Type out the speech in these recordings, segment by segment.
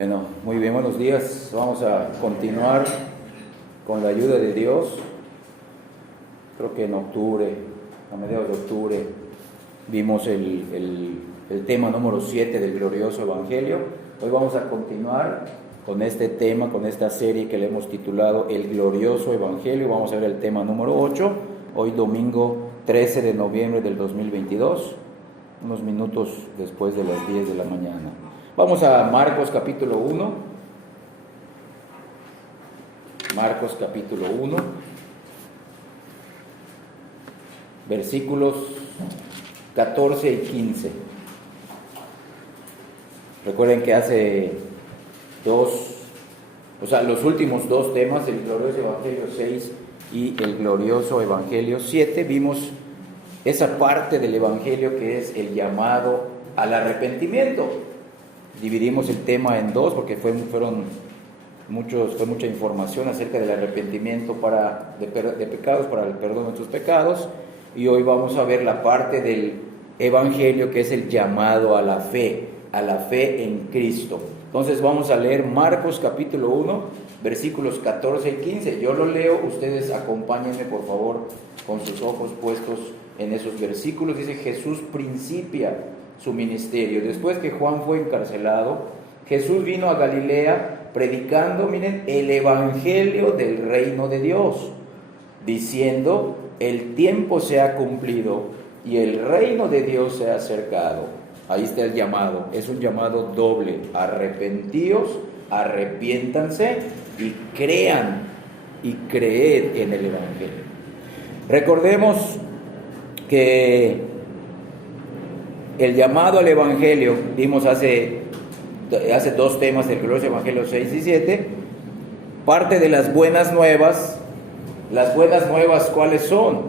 Bueno, muy bien, buenos días. Vamos a continuar con la ayuda de Dios. Creo que en octubre, a mediados de octubre, vimos el tema número 7 del glorioso Evangelio. Hoy vamos a continuar con este tema, con esta serie que le hemos titulado El glorioso Evangelio. Vamos a ver el tema número 8, hoy domingo 13 de noviembre del 2022, unos minutos después de las 10 de la mañana. Vamos a Marcos capítulo 1. Marcos capítulo 1, versículos 14 y 15. Recuerden que hace los últimos dos temas, el glorioso Evangelio 6 y el glorioso Evangelio 7, vimos esa parte del Evangelio que es el llamado al arrepentimiento. Dividimos el tema en dos porque fue mucha información acerca del arrepentimiento de pecados, para el perdón de nuestros pecados, y hoy vamos a ver la parte del Evangelio que es el llamado a la fe en Cristo. Entonces vamos a leer Marcos capítulo 1, versículos 14 y 15. Yo lo leo, ustedes acompáñenme por favor con sus ojos puestos en esos versículos. Dice: Jesús principia su ministerio. Después que Juan fue encarcelado, Jesús vino a Galilea predicando, el evangelio del reino de Dios, diciendo: el tiempo se ha cumplido y el reino de Dios se ha acercado. Ahí está el llamado, es un llamado doble: arrepentíos, arrepiéntanse y crean y creed en el evangelio. Recordemos que el llamado al Evangelio, vimos hace dos temas del glorioso Evangelio 6 y 7, parte de las buenas nuevas. Las buenas nuevas, ¿cuáles son?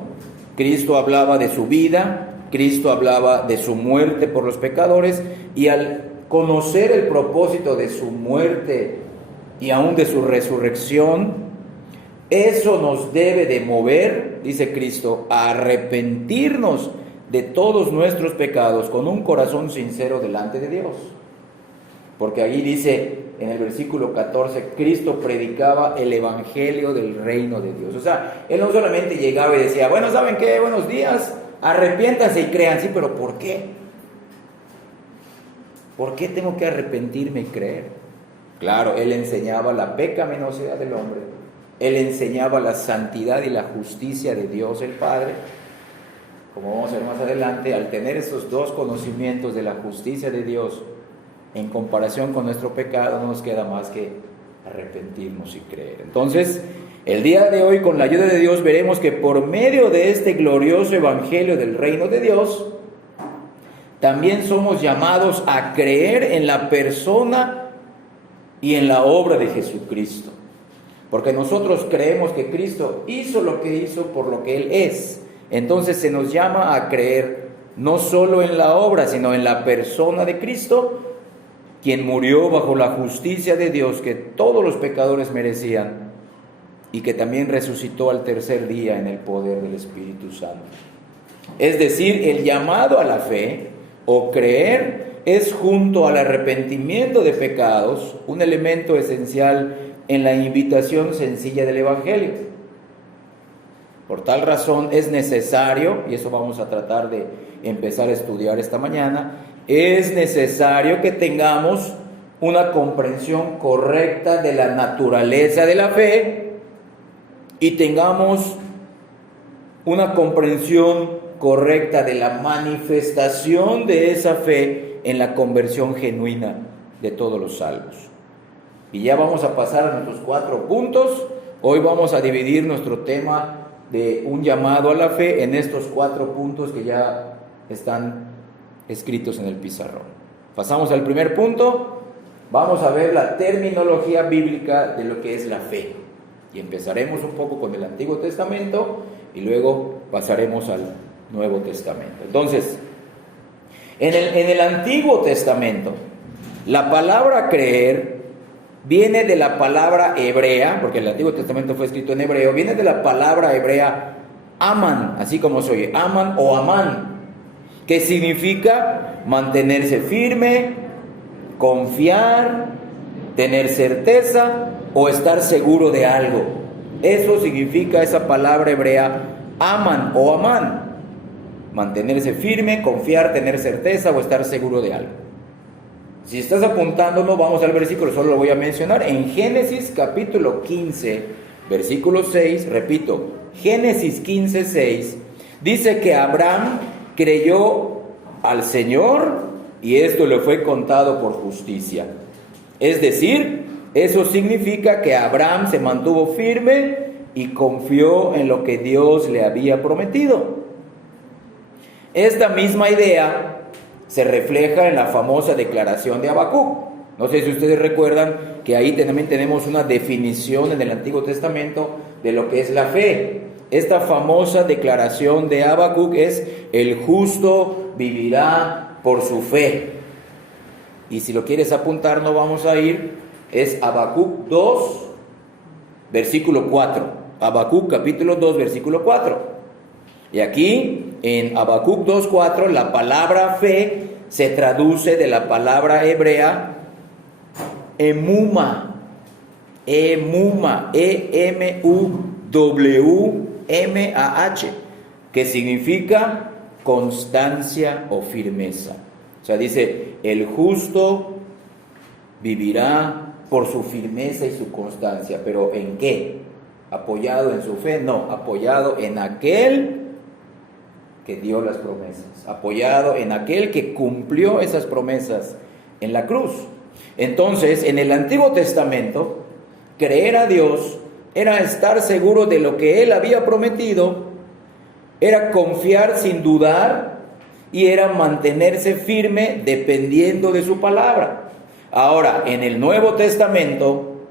Cristo hablaba de su vida, Cristo hablaba de su muerte por los pecadores, y al conocer el propósito de su muerte y aún de su resurrección, eso nos debe de mover, dice Cristo, a arrepentirnos de todos nuestros pecados con un corazón sincero delante de Dios. Porque allí dice en el versículo 14, Cristo predicaba el evangelio del reino de Dios. O sea, Él no solamente llegaba y decía: bueno, ¿saben qué? Buenos días, arrepiéntanse y crean. Sí, pero ¿por qué? ¿Por qué tengo que arrepentirme y creer? Claro, Él enseñaba la pecaminosidad del hombre. Él enseñaba la santidad y la justicia de Dios el Padre. Como vamos a ver más adelante, al tener esos dos conocimientos de la justicia de Dios en comparación con nuestro pecado, no nos queda más que arrepentirnos y creer. Entonces, el día de hoy, con la ayuda de Dios, veremos que por medio de este glorioso evangelio del reino de Dios, también somos llamados a creer en la persona y en la obra de Jesucristo. Porque nosotros creemos que Cristo hizo lo que hizo por lo que Él es. Entonces se nos llama a creer no solo en la obra, sino en la persona de Cristo, quien murió bajo la justicia de Dios que todos los pecadores merecían, y que también resucitó al tercer día en el poder del Espíritu Santo. Es decir, el llamado a la fe o creer es, junto al arrepentimiento de pecados, un elemento esencial en la invitación sencilla del Evangelio. Por tal razón es necesario, y eso vamos a tratar de empezar a estudiar esta mañana, es necesario que tengamos una comprensión correcta de la naturaleza de la fe y tengamos una comprensión correcta de la manifestación de esa fe en la conversión genuina de todos los salvos. Y ya vamos a pasar a nuestros 4 puntos. Hoy vamos a dividir nuestro tema de un llamado a la fe en estos 4 puntos que ya están escritos en el pizarrón. Pasamos al primer punto. Vamos a ver la terminología bíblica de lo que es la fe, y empezaremos un poco con el Antiguo Testamento y luego pasaremos al Nuevo Testamento. Entonces, en el Antiguo Testamento, la palabra creer viene de la palabra hebrea, porque el Antiguo Testamento fue escrito en hebreo, viene de la palabra hebrea aman, así como se oye, aman o amán, que significa mantenerse firme, confiar, tener certeza o estar seguro de algo. Eso significa esa palabra hebrea aman o amán. Mantenerse firme, confiar, tener certeza o estar seguro de algo. Si estás apuntándonos, vamos al versículo, solo lo voy a mencionar. En Génesis capítulo 15, versículo 6, repito, Génesis 15, 6, dice que Abraham creyó al Señor y esto le fue contado por justicia. Es decir, eso significa que Abraham se mantuvo firme y confió en lo que Dios le había prometido. Esta misma idea se refleja en la famosa declaración de Habacuc. No sé si ustedes recuerdan que ahí también tenemos una definición en el Antiguo Testamento de lo que es la fe. Esta famosa declaración de Habacuc es: el justo vivirá por su fe. Y si lo quieres apuntar, no vamos a ir, es Habacuc 2, versículo 4. Habacuc capítulo 2, versículo 4. Y aquí, en Habacuc 2:4, la palabra fe se traduce de la palabra hebrea emuma, emumah, que significa constancia o firmeza. O sea, dice, el justo vivirá por su firmeza y su constancia. ¿Pero en qué? ¿Apoyado en su fe? No, apoyado en aquel que dio las promesas, apoyado en aquel que cumplió esas promesas en la cruz. Entonces, en el Antiguo Testamento, creer a Dios era estar seguro de lo que Él había prometido, era confiar sin dudar y era mantenerse firme dependiendo de su palabra. Ahora, en el Nuevo Testamento,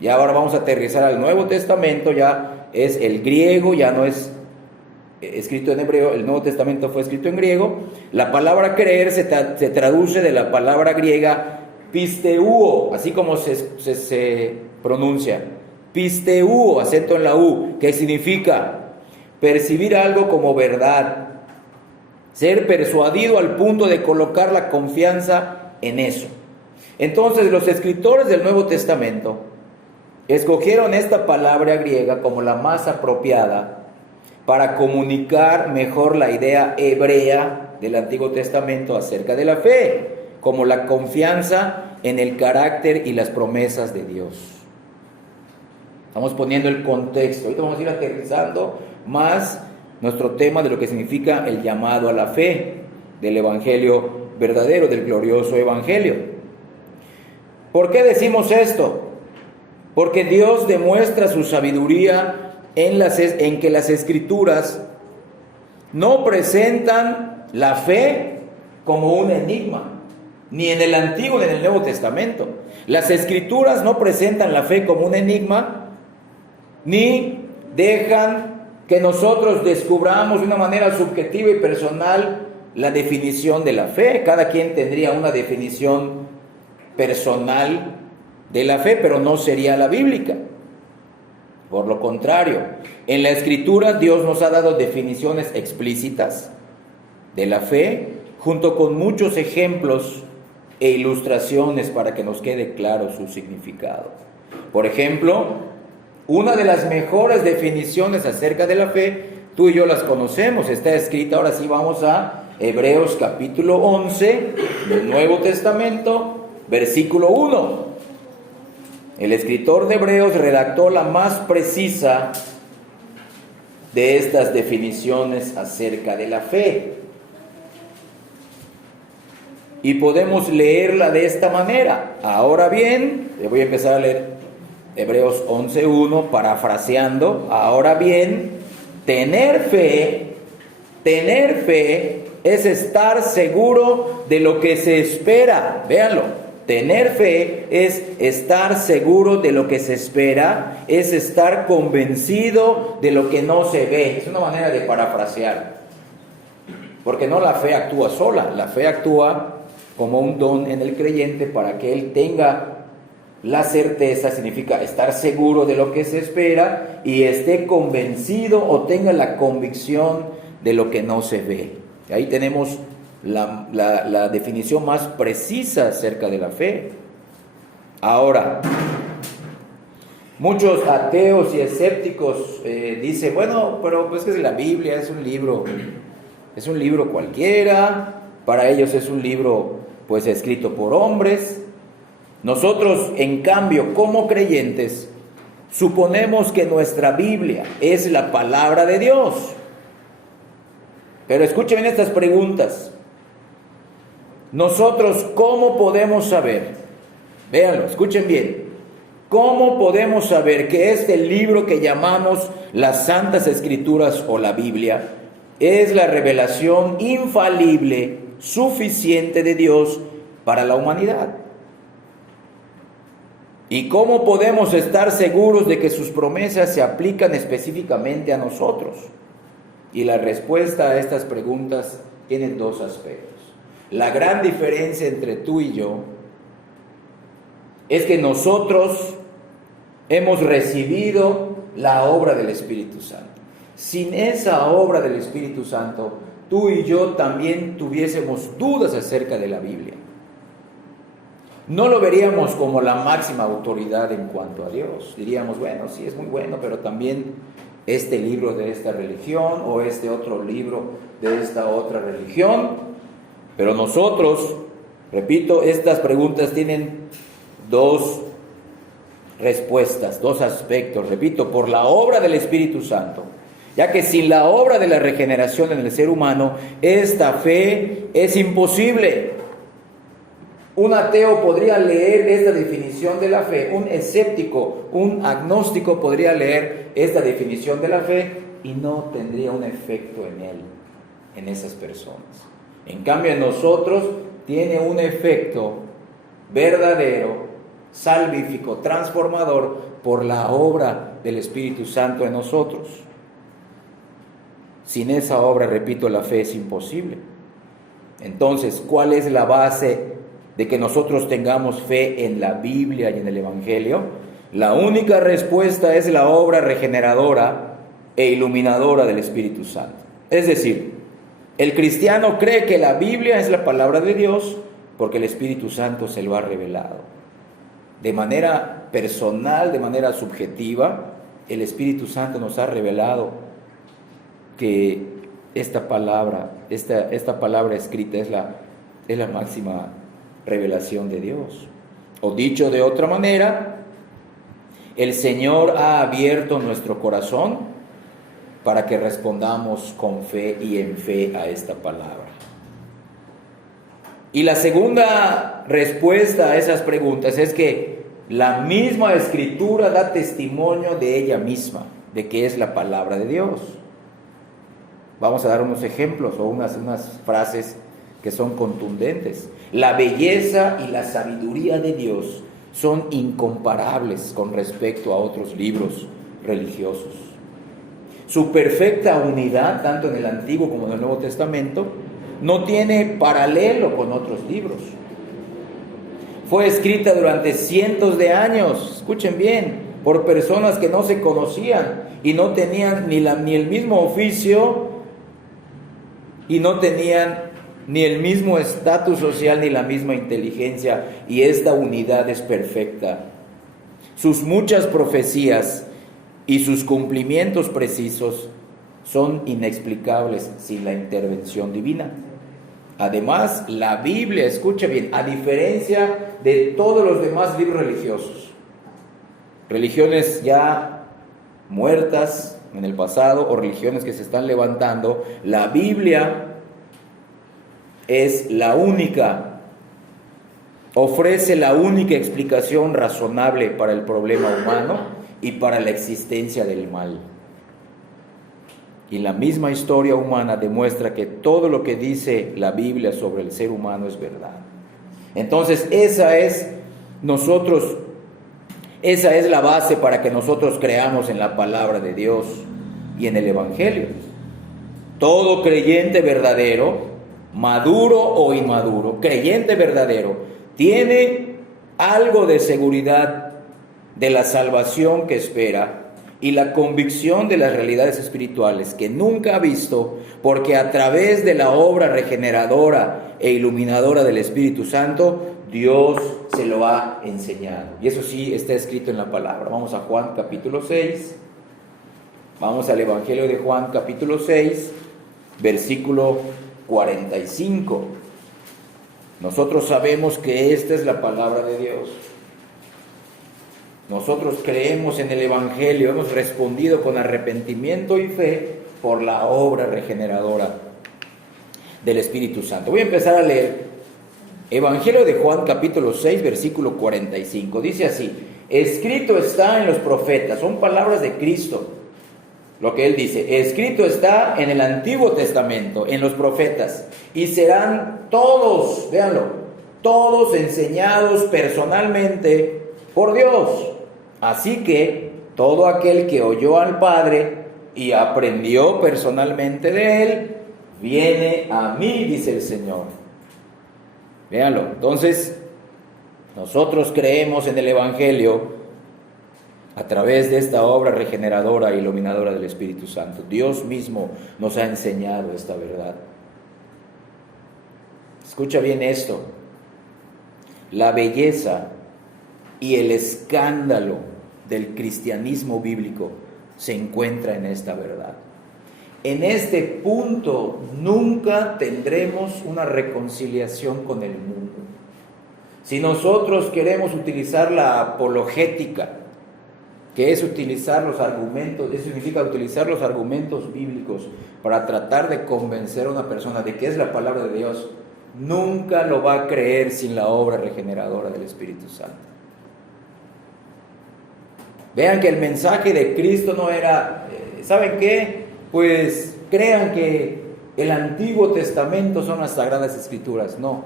ya ahora vamos a aterrizar al Nuevo Testamento, ya es el griego, ya no es escrito en hebreo, el Nuevo Testamento fue escrito en griego. La palabra creer se traduce de la palabra griega pisteuo, así como se pronuncia, pisteuo, acento en la U, que significa percibir algo como verdad, ser persuadido al punto de colocar la confianza en eso. Entonces, los escritores del Nuevo Testamento escogieron esta palabra griega como la más apropiada para comunicar mejor la idea hebrea del Antiguo Testamento acerca de la fe, como la confianza en el carácter y las promesas de Dios. Estamos poniendo el contexto. Ahorita vamos a ir aterrizando más nuestro tema de lo que significa el llamado a la fe del Evangelio verdadero, del glorioso Evangelio. ¿Por qué decimos esto? Porque Dios demuestra su sabiduría en que las Escrituras no presentan la fe como un enigma, ni en el Antiguo ni en el Nuevo Testamento. Las Escrituras no presentan la fe como un enigma, ni dejan que nosotros descubramos de una manera subjetiva y personal la definición de la fe. Cada quien tendría una definición personal de la fe, pero no sería la bíblica. Por lo contrario, en la Escritura Dios nos ha dado definiciones explícitas de la fe, junto con muchos ejemplos e ilustraciones para que nos quede claro su significado. Por ejemplo, una de las mejores definiciones acerca de la fe, tú y yo las conocemos, está escrita, ahora sí vamos a Hebreos capítulo 11 del Nuevo Testamento, versículo 1. El escritor de Hebreos redactó la más precisa de estas definiciones acerca de la fe. Y podemos leerla de esta manera. Ahora bien, le voy a empezar a leer Hebreos 11:1, parafraseando. Ahora bien, tener fe es estar seguro de lo que se espera. Véanlo. Tener fe es estar seguro de lo que se espera, es estar convencido de lo que no se ve. Es una manera de parafrasear. Porque no la fe actúa sola, la fe actúa como un don en el creyente para que él tenga la certeza, significa estar seguro de lo que se espera y esté convencido o tenga la convicción de lo que no se ve. Ahí tenemos la definición más precisa acerca de la fe. Ahora, muchos ateos y escépticos dicen, bueno, pero pues que la Biblia es un libro cualquiera, para ellos es un libro pues escrito por hombres. Nosotros, en cambio, como creyentes, suponemos que nuestra Biblia es la palabra de Dios. Pero escuchen bien estas preguntas. Nosotros, ¿cómo podemos saber? Véanlo, escuchen bien. ¿Cómo podemos saber que este libro que llamamos las Santas Escrituras o la Biblia es la revelación infalible, suficiente de Dios para la humanidad? ¿Y cómo podemos estar seguros de que sus promesas se aplican específicamente a nosotros? Y la respuesta a estas preguntas tiene dos aspectos. La gran diferencia entre tú y yo es que nosotros hemos recibido la obra del Espíritu Santo. Sin esa obra del Espíritu Santo, tú y yo también tuviésemos dudas acerca de la Biblia. No lo veríamos como la máxima autoridad en cuanto a Dios. Diríamos, bueno, sí es muy bueno, pero también este libro de esta religión o este otro libro de esta otra religión. Pero nosotros, repito, estas preguntas tienen dos respuestas, dos aspectos. Repito, por la obra del Espíritu Santo, ya que sin la obra de la regeneración en el ser humano, esta fe es imposible. Un ateo podría leer esta definición de la fe, un escéptico, un agnóstico podría leer esta definición de la fe y no tendría un efecto en él, en esas personas. En cambio, en nosotros tiene un efecto verdadero, salvífico, transformador por la obra del Espíritu Santo en nosotros. Sin esa obra, repito, la fe es imposible. Entonces, ¿cuál es la base de que nosotros tengamos fe en la Biblia y en el Evangelio? La única respuesta es la obra regeneradora e iluminadora del Espíritu Santo. Es decir, el cristiano cree que la Biblia es la palabra de Dios porque el Espíritu Santo se lo ha revelado. De manera personal, de manera subjetiva, el Espíritu Santo nos ha revelado que esta palabra escrita es la máxima revelación de Dios. O dicho de otra manera, el Señor ha abierto nuestro corazón para que respondamos con fe y en fe a esta palabra. Y la segunda respuesta a esas preguntas es que la misma Escritura da testimonio de ella misma, de que es la palabra de Dios. Vamos a dar unos ejemplos o unas frases que son contundentes. La belleza y la sabiduría de Dios son incomparables con respecto a otros libros religiosos. Su perfecta unidad, tanto en el Antiguo como en el Nuevo Testamento, no tiene paralelo con otros libros. Fue escrita durante cientos de años, escuchen bien, por personas que no se conocían y no tenían ni el mismo oficio y no tenían ni el mismo estatus social ni la misma inteligencia, y esta unidad es perfecta. Sus muchas profecías y sus cumplimientos precisos son inexplicables sin la intervención divina. Además, la Biblia, escucha bien, a diferencia de todos los demás libros religiosos, religiones ya muertas en el pasado o religiones que se están levantando, la Biblia es la única, ofrece la única explicación razonable para el problema humano y para la existencia del mal. Y la misma historia humana demuestra que todo lo que dice la Biblia sobre el ser humano es verdad. Entonces, esa es la base para que nosotros creamos en la palabra de Dios y en el Evangelio. Todo creyente verdadero, maduro o inmaduro, creyente verdadero, tiene algo de seguridad de la salvación que espera y la convicción de las realidades espirituales que nunca ha visto, porque a través de la obra regeneradora e iluminadora del Espíritu Santo, Dios se lo ha enseñado. Y eso sí está escrito en la palabra. Vamos a Juan capítulo 6. Vamos al Evangelio de Juan capítulo 6, versículo 45. Nosotros sabemos que esta es la palabra de Dios. Nosotros creemos en el Evangelio, hemos respondido con arrepentimiento y fe por la obra regeneradora del Espíritu Santo. Voy a empezar a leer Evangelio de Juan capítulo 6, versículo 45. Dice así: escrito está en los profetas, son palabras de Cristo. Lo que él dice, escrito está en el Antiguo Testamento, en los profetas, y serán todos, véanlo, todos enseñados personalmente por Dios. Así que todo aquel que oyó al Padre y aprendió personalmente de él, viene a mí, dice el Señor. Véanlo, entonces nosotros creemos en el Evangelio a través de esta obra regeneradora e iluminadora del Espíritu Santo. Dios mismo nos ha enseñado esta verdad. Escucha bien esto. La belleza y el escándalo del cristianismo bíblico se encuentra en esta verdad. En este punto nunca tendremos una reconciliación con el mundo. Si nosotros queremos utilizar la apologética, que es utilizar los argumentos, eso significa utilizar los argumentos bíblicos para tratar de convencer a una persona de que es la palabra de Dios, nunca lo va a creer sin la obra regeneradora del Espíritu Santo. Vean que el mensaje de Cristo no era, ¿saben qué? Pues crean que el Antiguo Testamento son las Sagradas Escrituras. No,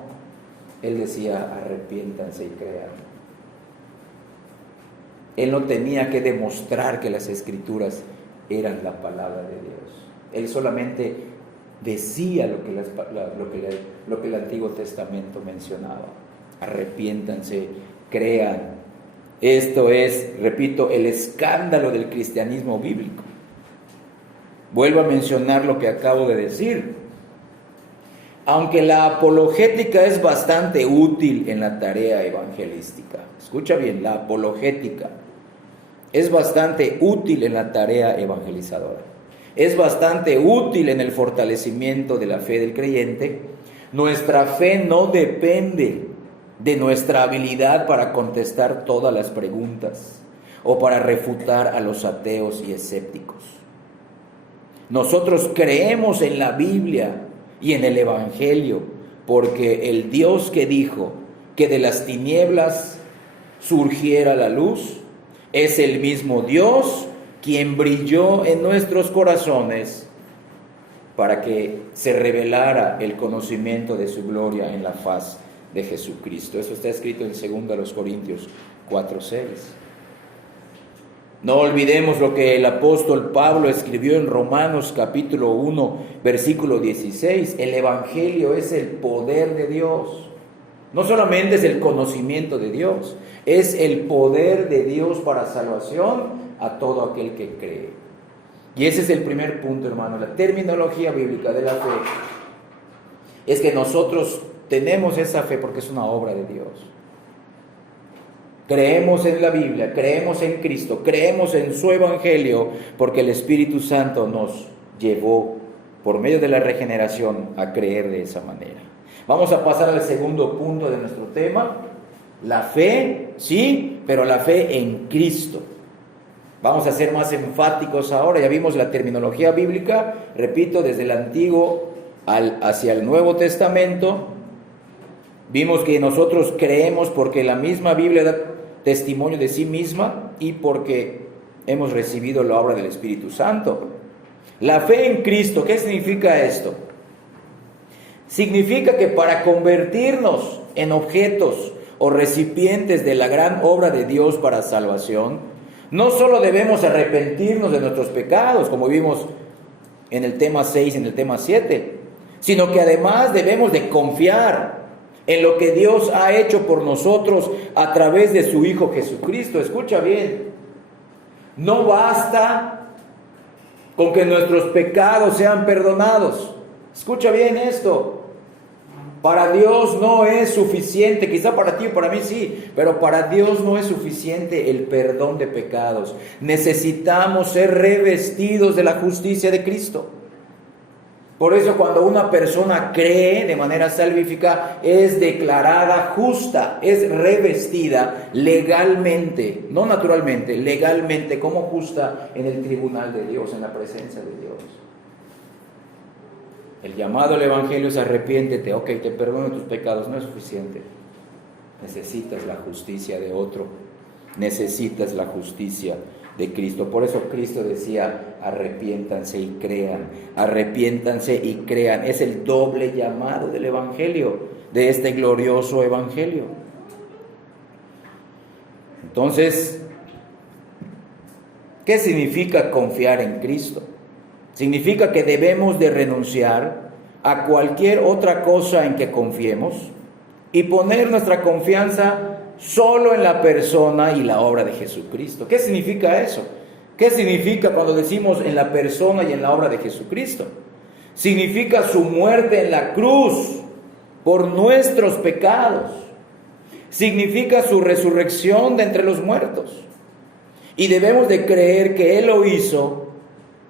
Él decía, arrepiéntanse y crean. Él no tenía que demostrar que las Escrituras eran la palabra de Dios. Él solamente decía lo que el Antiguo Testamento mencionaba. Arrepiéntanse, crean. Esto es, repito, el escándalo del cristianismo bíblico. Vuelvo a mencionar lo que acabo de decir. Aunque la apologética es bastante útil en la tarea evangelística, escucha bien, la apologética es bastante útil en la tarea evangelizadora, es bastante útil en el fortalecimiento de la fe del creyente. Nuestra fe no depende de nuestra habilidad para contestar todas las preguntas o para refutar a los ateos y escépticos. Nosotros creemos en la Biblia y en el Evangelio, porque el Dios que dijo que de las tinieblas surgiera la luz, es el mismo Dios quien brilló en nuestros corazones para que se revelara el conocimiento de su gloria en la faz de Jesucristo. Eso está escrito en 2 Corintios 4:6. No olvidemos lo que el apóstol Pablo escribió en Romanos capítulo 1, versículo 16. El Evangelio es el poder de Dios. No solamente es el conocimiento de Dios, es el poder de Dios para salvación a todo aquel que cree. Y ese es el primer punto, hermano. La terminología bíblica de la fe es que nosotros tenemos esa fe porque es una obra de Dios. Creemos en la Biblia, creemos en Cristo, creemos en su Evangelio, porque el Espíritu Santo nos llevó, por medio de la regeneración, a creer de esa manera. Vamos a pasar al segundo punto de nuestro tema. La fe, sí, pero la fe en Cristo. Vamos a ser más enfáticos ahora. Ya vimos la terminología bíblica, repito, desde el Antiguo hacia el Nuevo Testamento. Vimos que nosotros creemos porque la misma Biblia da testimonio de sí misma y porque hemos recibido la obra del Espíritu Santo. La fe en Cristo, ¿qué significa esto? Significa que para convertirnos en objetos o recipientes de la gran obra de Dios para salvación, no solo debemos arrepentirnos de nuestros pecados, como vimos en el tema 6 y en el tema 7, sino que además debemos de confiar en lo que Dios ha hecho por nosotros a través de su Hijo Jesucristo. Escucha bien, no basta con que nuestros pecados sean perdonados. Escucha bien esto. Para Dios no es suficiente, quizá para ti o para mí sí, pero para Dios no es suficiente el perdón de pecados. Necesitamos ser revestidos de la justicia de Cristo. Por eso cuando una persona cree de manera salvífica, es declarada justa, es revestida legalmente, no naturalmente, legalmente como justa en el tribunal de Dios, en la presencia de Dios. El llamado al Evangelio es arrepiéntete, ok, te perdono tus pecados, no es suficiente. Necesitas la justicia de otro, necesitas la justicia de Cristo. Por eso Cristo decía, arrepiéntanse y crean, arrepiéntanse y crean. Es el doble llamado del Evangelio, de este glorioso Evangelio. Entonces, ¿qué significa confiar en Cristo? Significa que debemos de renunciar a cualquier otra cosa en que confiemos y poner nuestra confianza solo en la persona y la obra de Jesucristo. ¿Qué significa eso? ¿Qué significa cuando decimos en la persona y en la obra de Jesucristo? Significa su muerte en la cruz por nuestros pecados. Significa su resurrección de entre los muertos. Y debemos de creer que Él lo hizo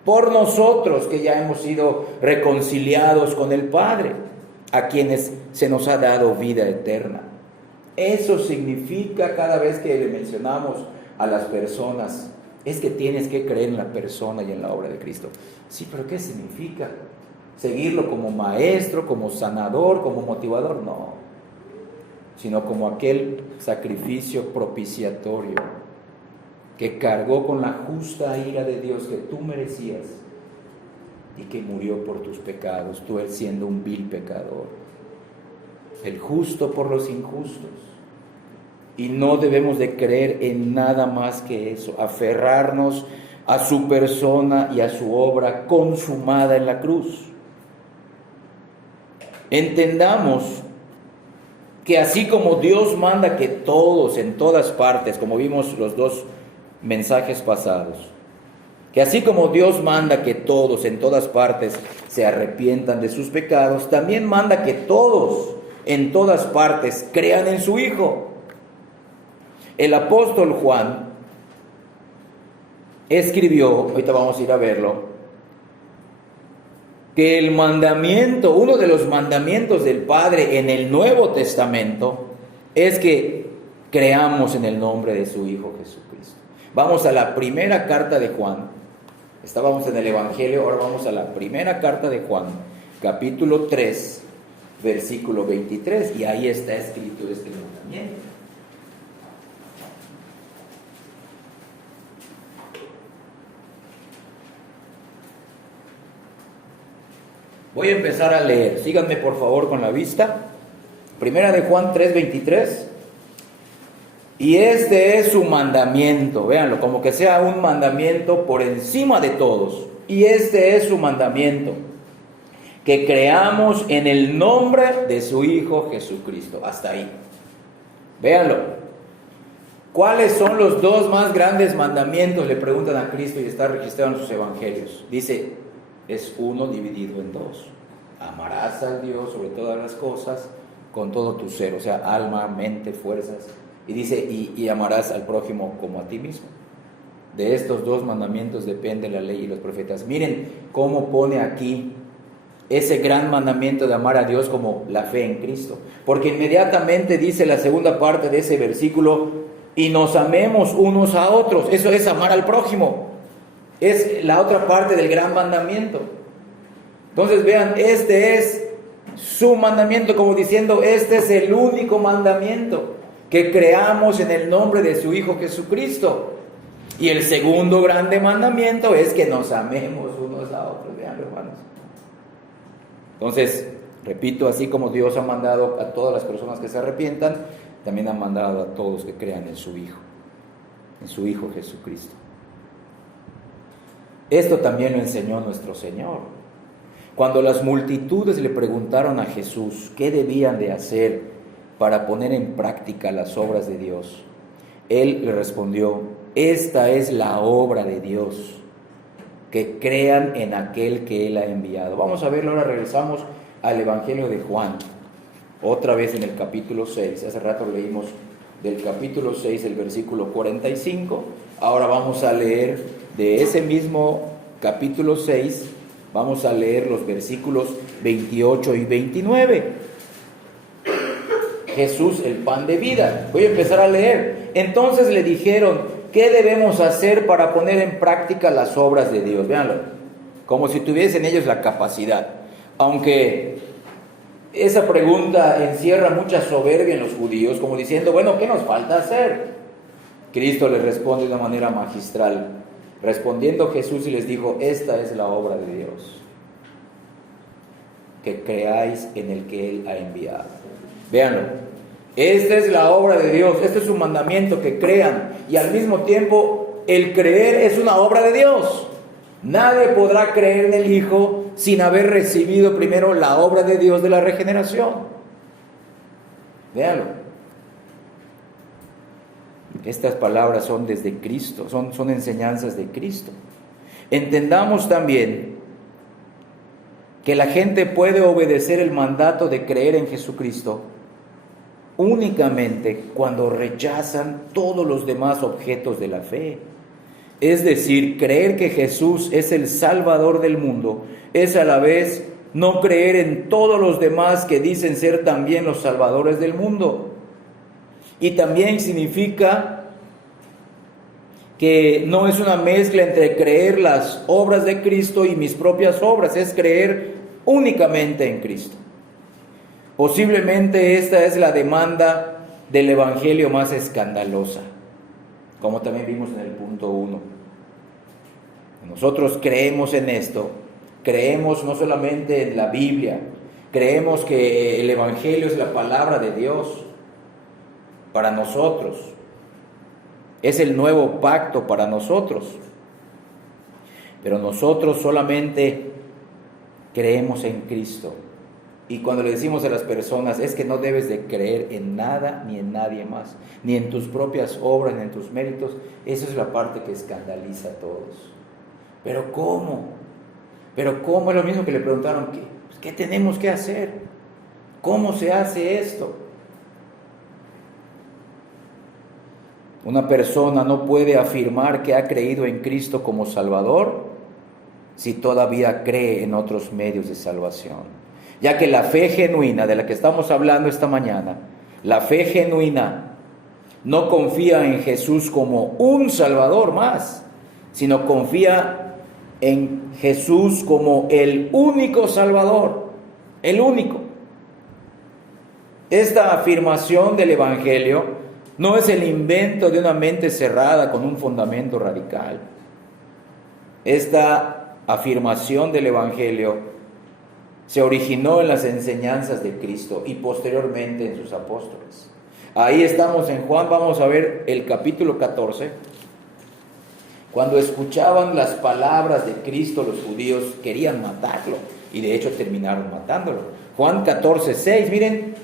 por nosotros, que ya hemos sido reconciliados con el Padre, a quienes se nos ha dado vida eterna. Eso significa cada vez que le mencionamos a las personas, es que tienes que creer en la persona y en la obra de Cristo. Sí, pero ¿qué significa? ¿Seguirlo como maestro, como sanador, como motivador? No, sino como aquel sacrificio propiciatorio que cargó con la justa ira de Dios que tú merecías y que murió por tus pecados, tú él siendo un vil pecador, el justo por los injustos. Y no debemos de creer en nada más que eso, aferrarnos a su persona y a su obra consumada en la cruz. Entendamos que así como Dios manda que todos, en todas partes, como vimos los dos mensajes pasados, que así como Dios manda que todos en todas partes se arrepientan de sus pecados, también manda que todos en todas partes crean en su Hijo. El apóstol Juan escribió, ahorita vamos a ir a verlo, que el mandamiento, uno de los mandamientos del Padre en el Nuevo Testamento es que creamos en el nombre de su Hijo Jesucristo. Vamos a la primera carta de Juan. Estábamos en el Evangelio, ahora vamos a la primera carta de Juan, capítulo 3, versículo 23, y ahí está escrito este mandamiento. Voy a empezar a leer, síganme por favor con la vista. Primera de Juan 3, 23. Y este es su mandamiento, véanlo, como que sea un mandamiento por encima de todos. Y este es su mandamiento, que creamos en el nombre de su Hijo Jesucristo. Hasta ahí. Véanlo. ¿Cuáles son los dos más grandes mandamientos? Le preguntan a Cristo y está registrado en sus evangelios. Dice, es uno dividido en dos. Amarás al Dios sobre todas las cosas con todo tu ser, o sea, alma, mente, fuerzas. Y dice, y amarás al prójimo como a ti mismo. De estos dos mandamientos depende la ley y los profetas. Miren cómo pone aquí ese gran mandamiento de amar a Dios como la fe en Cristo. Porque inmediatamente dice la segunda parte de ese versículo, y nos amemos unos a otros. Eso es amar al prójimo. Es la otra parte del gran mandamiento. Entonces vean, este es su mandamiento, como diciendo, este es el único mandamiento, que creamos en el nombre de su Hijo Jesucristo. Y el segundo grande mandamiento es que nos amemos unos a otros. Vean, hermanos. Entonces, repito, así como Dios ha mandado a todas las personas que se arrepientan, también ha mandado a todos que crean en su Hijo Jesucristo. Esto también lo enseñó nuestro Señor. Cuando las multitudes le preguntaron a Jesús qué debían de hacer para poner en práctica las obras de Dios, Él le respondió, esta es la obra de Dios, que crean en aquel que Él ha enviado. Vamos a verlo, ahora regresamos al Evangelio de Juan. otra vez en el capítulo 6. Hace rato leímos del capítulo 6, el versículo 45. Ahora vamos a leer de ese mismo capítulo 6, vamos a leer los versículos 28 y 29. Jesús, el pan de vida. Voy a empezar a leer. Entonces le dijeron: ¿qué debemos hacer para poner en práctica las obras de Dios? Véanlo, como si tuviesen ellos la capacidad. Aunque esa pregunta encierra mucha soberbia en los judíos, como diciendo: bueno, ¿qué nos falta hacer? Cristo les responde de una manera magistral. Respondiendo Jesús y les dijo: esta es la obra de Dios, que creáis en el que Él ha enviado. Véanlo, esta es la obra de Dios, este es su mandamiento, que crean. Y al mismo tiempo, el creer es una obra de Dios. Nadie podrá creer en el Hijo sin haber recibido primero la obra de Dios de la regeneración. Véanlo. Estas palabras son desde Cristo, son enseñanzas de Cristo. Entendamos también que la gente puede obedecer el mandato de creer en Jesucristo únicamente cuando rechazan todos los demás objetos de la fe. Es decir, creer que Jesús es el Salvador del mundo es a la vez no creer en todos los demás que dicen ser también los salvadores del mundo. Y también significa que no es una mezcla entre creer las obras de Cristo y mis propias obras, es creer únicamente en Cristo. Posiblemente esta es la demanda del Evangelio más escandalosa, como también vimos en el punto 1. Nosotros creemos en esto, creemos no solamente en la Biblia, creemos que el Evangelio es la palabra de Dios para nosotros, es el nuevo pacto para nosotros, pero nosotros solamente creemos en Cristo. Y cuando le decimos a las personas: es que no debes de creer en nada ni en nadie más, ni en tus propias obras, ni en tus méritos, esa es la parte que escandaliza a todos. ¿Pero cómo? ¿Pero cómo? Es lo mismo que le preguntaron: ¿qué tenemos que hacer? ¿Cómo se hace esto? Una persona no puede afirmar que ha creído en Cristo como Salvador si todavía cree en otros medios de salvación. Ya que la fe genuina de la que estamos hablando esta mañana, la fe genuina no confía en Jesús como un Salvador más, sino confía en Jesús como el único Salvador, el único. Esta afirmación del Evangelio no es el invento de una mente cerrada con un fundamento radical. Esta afirmación del Evangelio se originó en las enseñanzas de Cristo y posteriormente en sus apóstoles. Ahí estamos en Juan, vamos a ver el capítulo 14. Cuando escuchaban las palabras de Cristo, los judíos querían matarlo y de hecho terminaron matándolo. Juan 14:6, miren,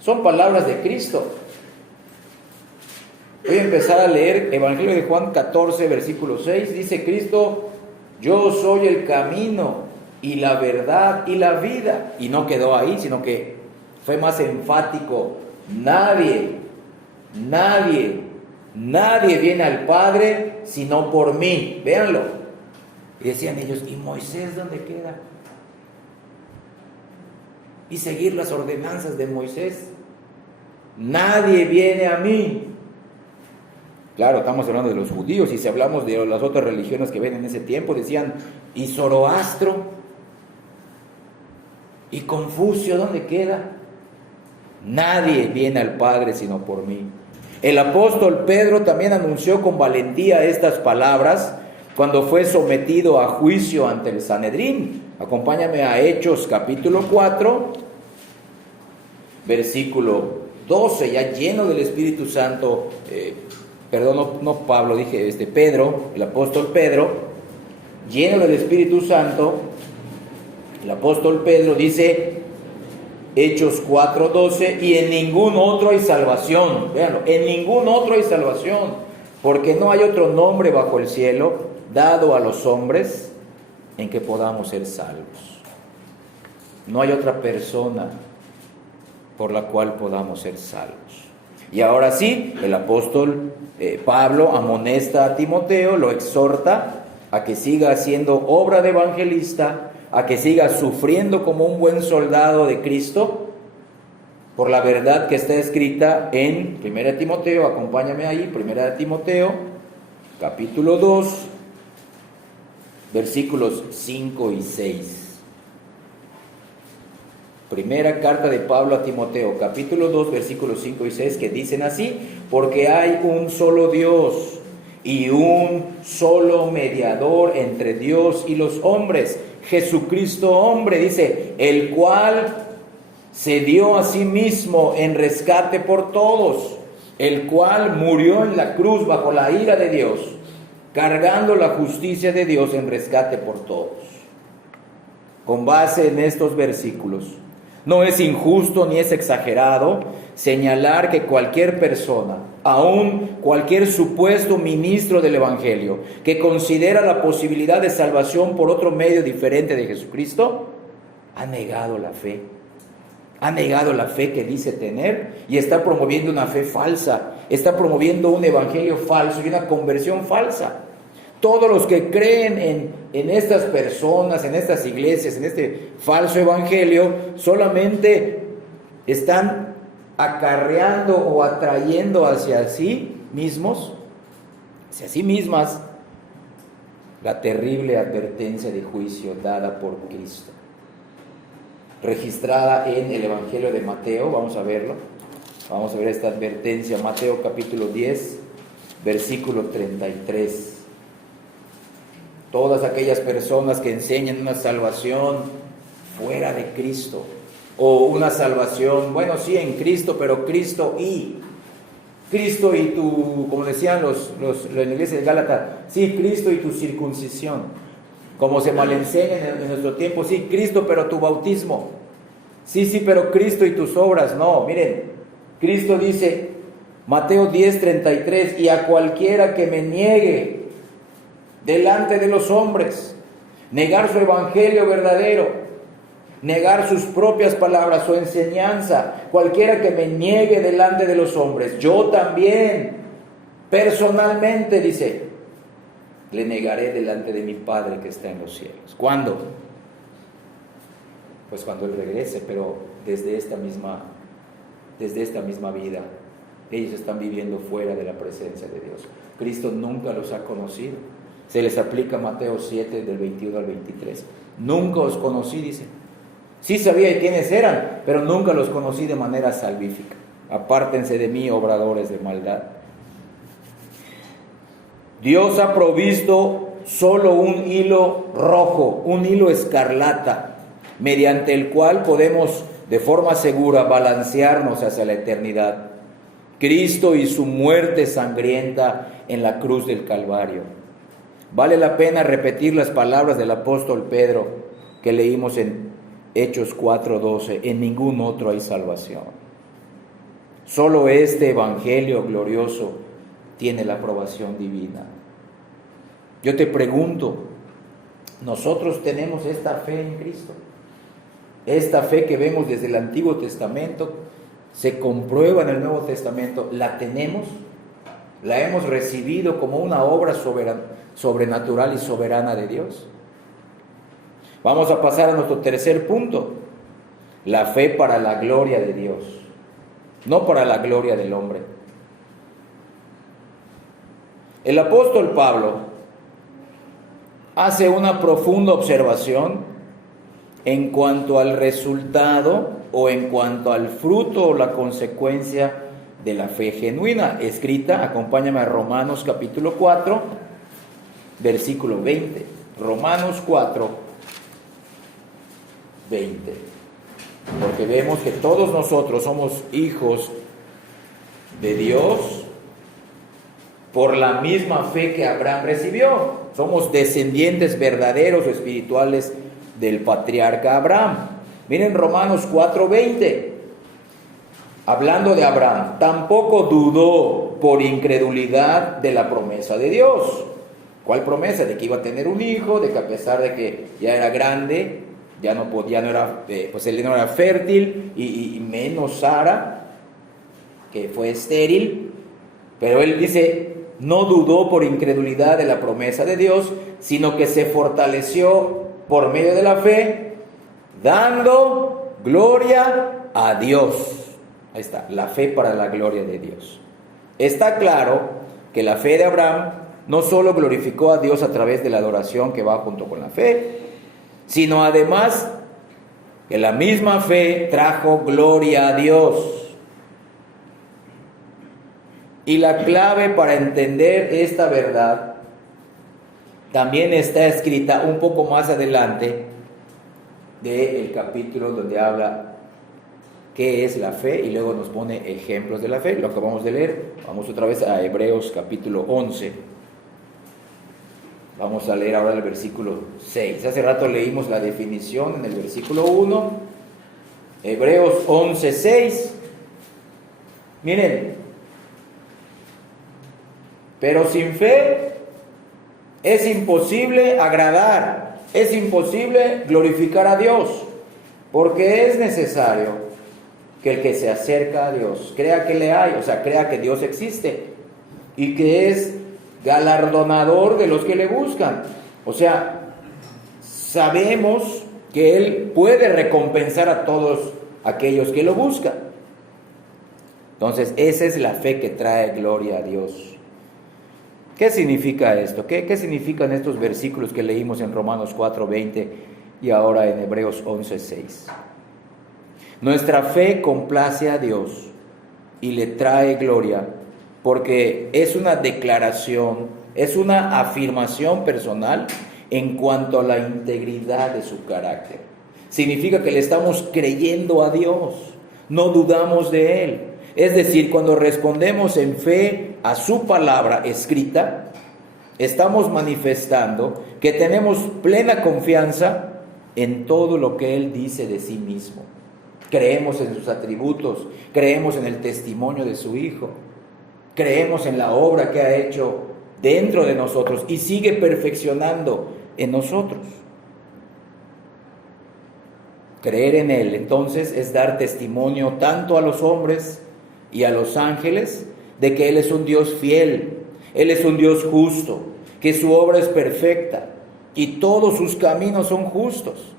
son palabras de Cristo. Voy a empezar a leer Evangelio de Juan 14, versículo 6. Dice Cristo: yo soy el camino y la verdad y la vida. Y no quedó ahí, sino que fue más enfático: nadie viene al Padre sino por mí. Véanlo. Y decían ellos: ¿y Moisés dónde queda? Y seguir las ordenanzas de Moisés. Nadie viene a mí. Claro, estamos hablando de los judíos, y si hablamos de las otras religiones que ven en ese tiempo, decían: ¿y Zoroastro? ¿Y Confucio dónde queda? Nadie viene al Padre sino por mí. El apóstol Pedro también anunció con valentía estas palabras cuando fue sometido a juicio ante el Sanedrín. Acompáñame a Hechos capítulo 4, versículo 12, ya lleno del Espíritu Santo. Pedro, el apóstol Pedro, lleno del Espíritu Santo. El apóstol Pedro dice, Hechos 4:12, y en ningún otro hay salvación. Véanlo, en ningún otro hay salvación, porque no hay otro nombre bajo el cielo dado a los hombres en que podamos ser salvos. No hay otra persona por la cual podamos ser salvos. Y ahora sí, el apóstol Pablo amonesta a Timoteo, lo exhorta a que siga haciendo obra de evangelista, a que siga sufriendo como un buen soldado de Cristo, por la verdad que está escrita en 1 Timoteo, acompáñame ahí, 1 Timoteo, capítulo 2, versículos 5 y 6. Primera carta de Pablo a Timoteo, capítulo 2, versículos 5 y 6, que dicen así: porque hay un solo Dios y un solo mediador entre Dios y los hombres, Jesucristo hombre, dice, el cual se dio a sí mismo en rescate por todos, el cual murió en la cruz bajo la ira de Dios, cargando la justicia de Dios en rescate por todos. Con base en estos versículos, no es injusto ni es exagerado señalar que cualquier persona, aun cualquier supuesto ministro del Evangelio, que considera la posibilidad de salvación por otro medio diferente de Jesucristo, ha negado la fe. Ha negado la fe que dice tener y está promoviendo una fe falsa, está promoviendo un evangelio falso y una conversión falsa. Todos los que creen en estas personas, en estas iglesias, en este falso evangelio, solamente están acarreando o atrayendo hacia sí mismos, hacia sí mismas, la terrible advertencia de juicio dada por Cristo, registrada en el Evangelio de Mateo. Vamos a verlo, vamos a ver esta advertencia, Mateo capítulo 10, versículo 33. Todas aquellas personas que enseñan una salvación fuera de Cristo, o una salvación, bueno, sí, en Cristo, pero Cristo y tu, como decían en la iglesia de Gálatas, sí, Cristo y tu circuncisión, como se malenseña en nuestro tiempo, sí, Cristo, pero tu bautismo, sí, pero Cristo y tus obras. No, miren, Cristo dice, Mateo 10:33, y a cualquiera que me niegue delante de los hombres, negar su evangelio verdadero, negar sus propias palabras, su enseñanza, cualquiera que me niegue delante de los hombres, yo también, personalmente, dice, le negaré delante de mi Padre que está en los cielos. ¿Cuándo? Pues cuando Él regrese, pero desde esta misma vida, ellos están viviendo fuera de la presencia de Dios. Cristo nunca los ha conocido. Se les aplica Mateo 7, del 21 al 23. Nunca os conocí, dice. Sí sabía quiénes eran, pero nunca los conocí de manera salvífica. Apártense de mí, obradores de maldad. Dios ha provisto solo un hilo rojo, un hilo escarlata, mediante el cual podemos de forma segura balancearnos hacia la eternidad. Cristo y su muerte sangrienta en la cruz del Calvario. Vale la pena repetir las palabras del apóstol Pedro que leímos en Hechos 4:12. En ningún otro hay salvación. Solo este evangelio glorioso tiene la aprobación divina. Yo te pregunto, ¿nosotros tenemos esta fe en Cristo? Esta fe que vemos desde el Antiguo Testamento, se comprueba en el Nuevo Testamento, ¿la tenemos? ¿La hemos recibido como una obra sobrenatural y soberana de Dios? Vamos a pasar a nuestro tercer punto, la fe para la gloria de Dios, no para la gloria del hombre. El apóstol Pablo hace una profunda observación en cuanto al resultado o en cuanto al fruto o la consecuencia de la fe genuina, escrita, acompáñame a Romanos capítulo 4, versículo 20. Romanos 4, 20. Porque vemos que todos nosotros somos hijos de Dios por la misma fe que Abraham recibió. Somos descendientes verdaderos o espirituales del patriarca Abraham. Miren Romanos 4:20. Hablando de Abraham, tampoco dudó por incredulidad de la promesa de Dios. ¿Cuál promesa? De que iba a tener un hijo, de que a pesar de que ya era grande, ya no era, pues él no era fértil, y menos Sara, que fue estéril, pero él dice, no dudó por incredulidad de la promesa de Dios, sino que se fortaleció por medio de la fe, dando gloria a Dios. Ahí está, la fe para la gloria de Dios. Está claro que la fe de Abraham no solo glorificó a Dios a través de la adoración que va junto con la fe, sino además que la misma fe trajo gloria a Dios. Y la clave para entender esta verdad también está escrita un poco más adelante del capítulo donde habla qué es la fe y luego nos pone ejemplos de la fe. Lo acabamos de leer. Vamos otra vez a Hebreos capítulo 11. Vamos a leer ahora el versículo 6. Hace rato leímos la definición en el versículo 1. Hebreos 11, 6. Miren. Pero sin fe es imposible agradar, es imposible glorificar a Dios, porque es necesario que el que se acerca a Dios crea que le hay, o sea, crea que Dios existe y que es galardonador de los que le buscan. O sea, sabemos que Él puede recompensar a todos aquellos que lo buscan. Entonces, esa es la fe que trae gloria a Dios. ¿Qué significa esto? ¿Qué significan estos versículos que leímos en Romanos 4:20 y ahora en Hebreos 11:6? Nuestra fe complace a Dios y le trae gloria porque es una declaración, es una afirmación personal en cuanto a la integridad de su carácter. Significa que le estamos creyendo a Dios, no dudamos de Él. Es decir, cuando respondemos en fe a su palabra escrita, estamos manifestando que tenemos plena confianza en todo lo que Él dice de sí mismo. Creemos en sus atributos, creemos en el testimonio de su Hijo, creemos en la obra que ha hecho dentro de nosotros y sigue perfeccionando en nosotros. Creer en Él, entonces, es dar testimonio tanto a los hombres y a los ángeles de que Él es un Dios fiel, Él es un Dios justo, que su obra es perfecta y todos sus caminos son justos.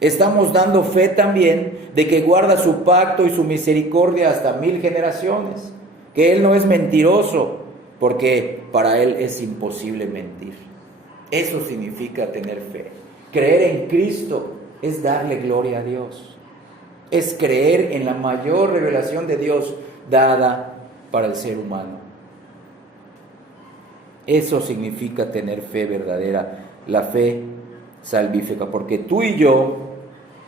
Estamos dando fe también de que guarda su pacto y su misericordia hasta 1000 generaciones, que Él no es mentiroso, porque para Él es imposible mentir. Eso significa tener fe. Creer en Cristo es darle gloria a Dios, es creer en la mayor revelación de Dios dada para el ser humano. Eso significa tener fe verdadera, la fe salvífica, porque tú y yo,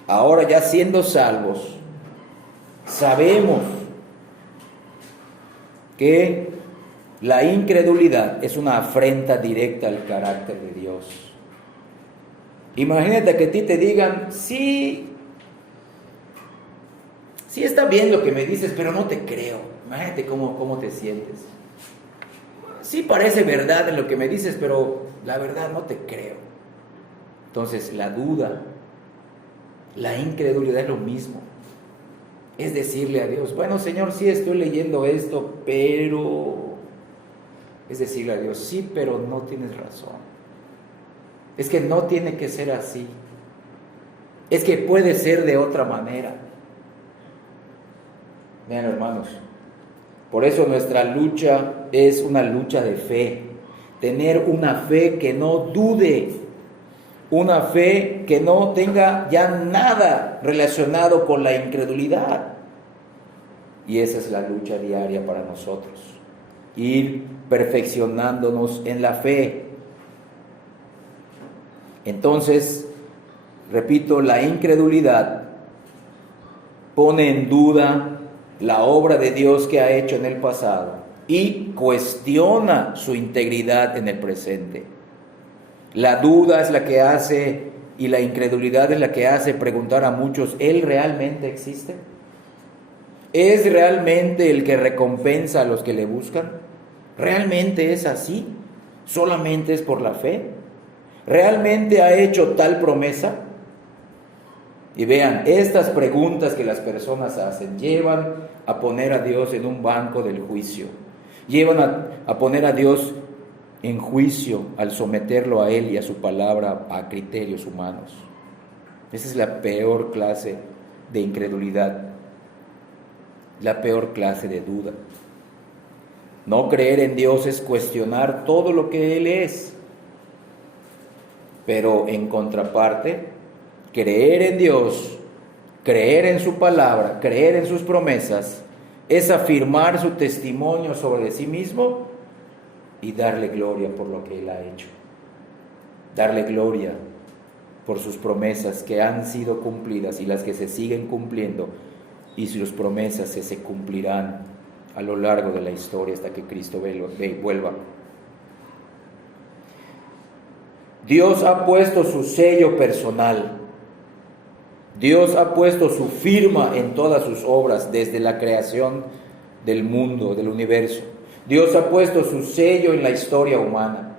ahora ya siendo salvos, sabemos que la incredulidad es una afrenta directa al carácter de Dios. Imagínate que a ti te digan, sí está bien lo que me dices, pero no te creo. Imagínate cómo te sientes. Sí parece verdad en lo que me dices, pero la verdad no te creo. Entonces la duda, la incredulidad es lo mismo. Es decirle a Dios, bueno Señor, sí estoy leyendo esto, pero... Es decirle a Dios, sí, pero no tienes razón. Es que no tiene que ser así. Es que puede ser de otra manera. Vean, hermanos, por eso nuestra lucha es una lucha de fe. Tener una fe que no dude, una fe que no tenga ya nada relacionado con la incredulidad. Y esa es la lucha diaria para nosotros. Ir perfeccionándonos en la fe. Entonces, repito, la incredulidad pone en duda la obra de Dios que ha hecho en el pasado y cuestiona su integridad en el presente. La duda es la que hace y la incredulidad es la que hace preguntar a muchos, ¿Él realmente existe? ¿Es realmente el que recompensa a los que le buscan? ¿Realmente es así? ¿Solamente es por la fe? ¿Realmente ha hecho tal promesa? Y vean, estas preguntas que las personas hacen llevan a poner a Dios en un banco del juicio. Llevan a poner a Dios en juicio al someterlo a Él y a su palabra a criterios humanos. Esa es la peor clase de incredulidad, la peor clase de duda. No creer en Dios es cuestionar todo lo que Él es. Pero en contraparte, creer en Dios, creer en su palabra, creer en sus promesas, es afirmar su testimonio sobre sí mismo y darle gloria por lo que Él ha hecho. Darle gloria por sus promesas que han sido cumplidas y las que se siguen cumpliendo, y sus promesas se cumplirán a lo largo de la historia hasta que Cristo vuelva. Dios ha puesto su sello personal. Dios ha puesto su firma en todas sus obras desde la creación del mundo, del universo. Dios ha puesto su sello en la historia humana.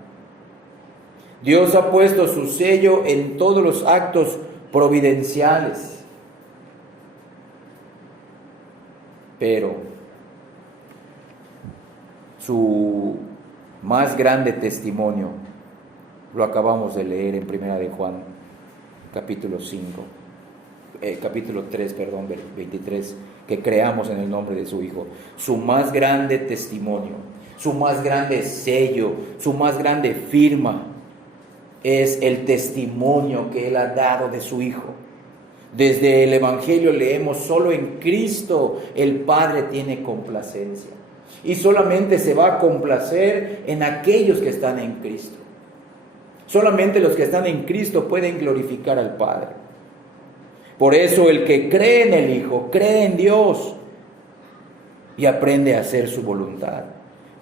Dios ha puesto su sello en todos los actos providenciales. Pero su más grande testimonio lo acabamos de leer en 1 de Juan, capítulo 3, 23, que creamos en el nombre de su Hijo. Su más grande testimonio, su más grande sello, su más grande firma es el testimonio que Él ha dado de su Hijo. Desde el Evangelio leemos: solo en Cristo el Padre tiene complacencia, y solamente se va a complacer en aquellos que están en Cristo. Solamente los que están en Cristo pueden glorificar al Padre. Por eso el que cree en el Hijo, cree en Dios y aprende a hacer su voluntad.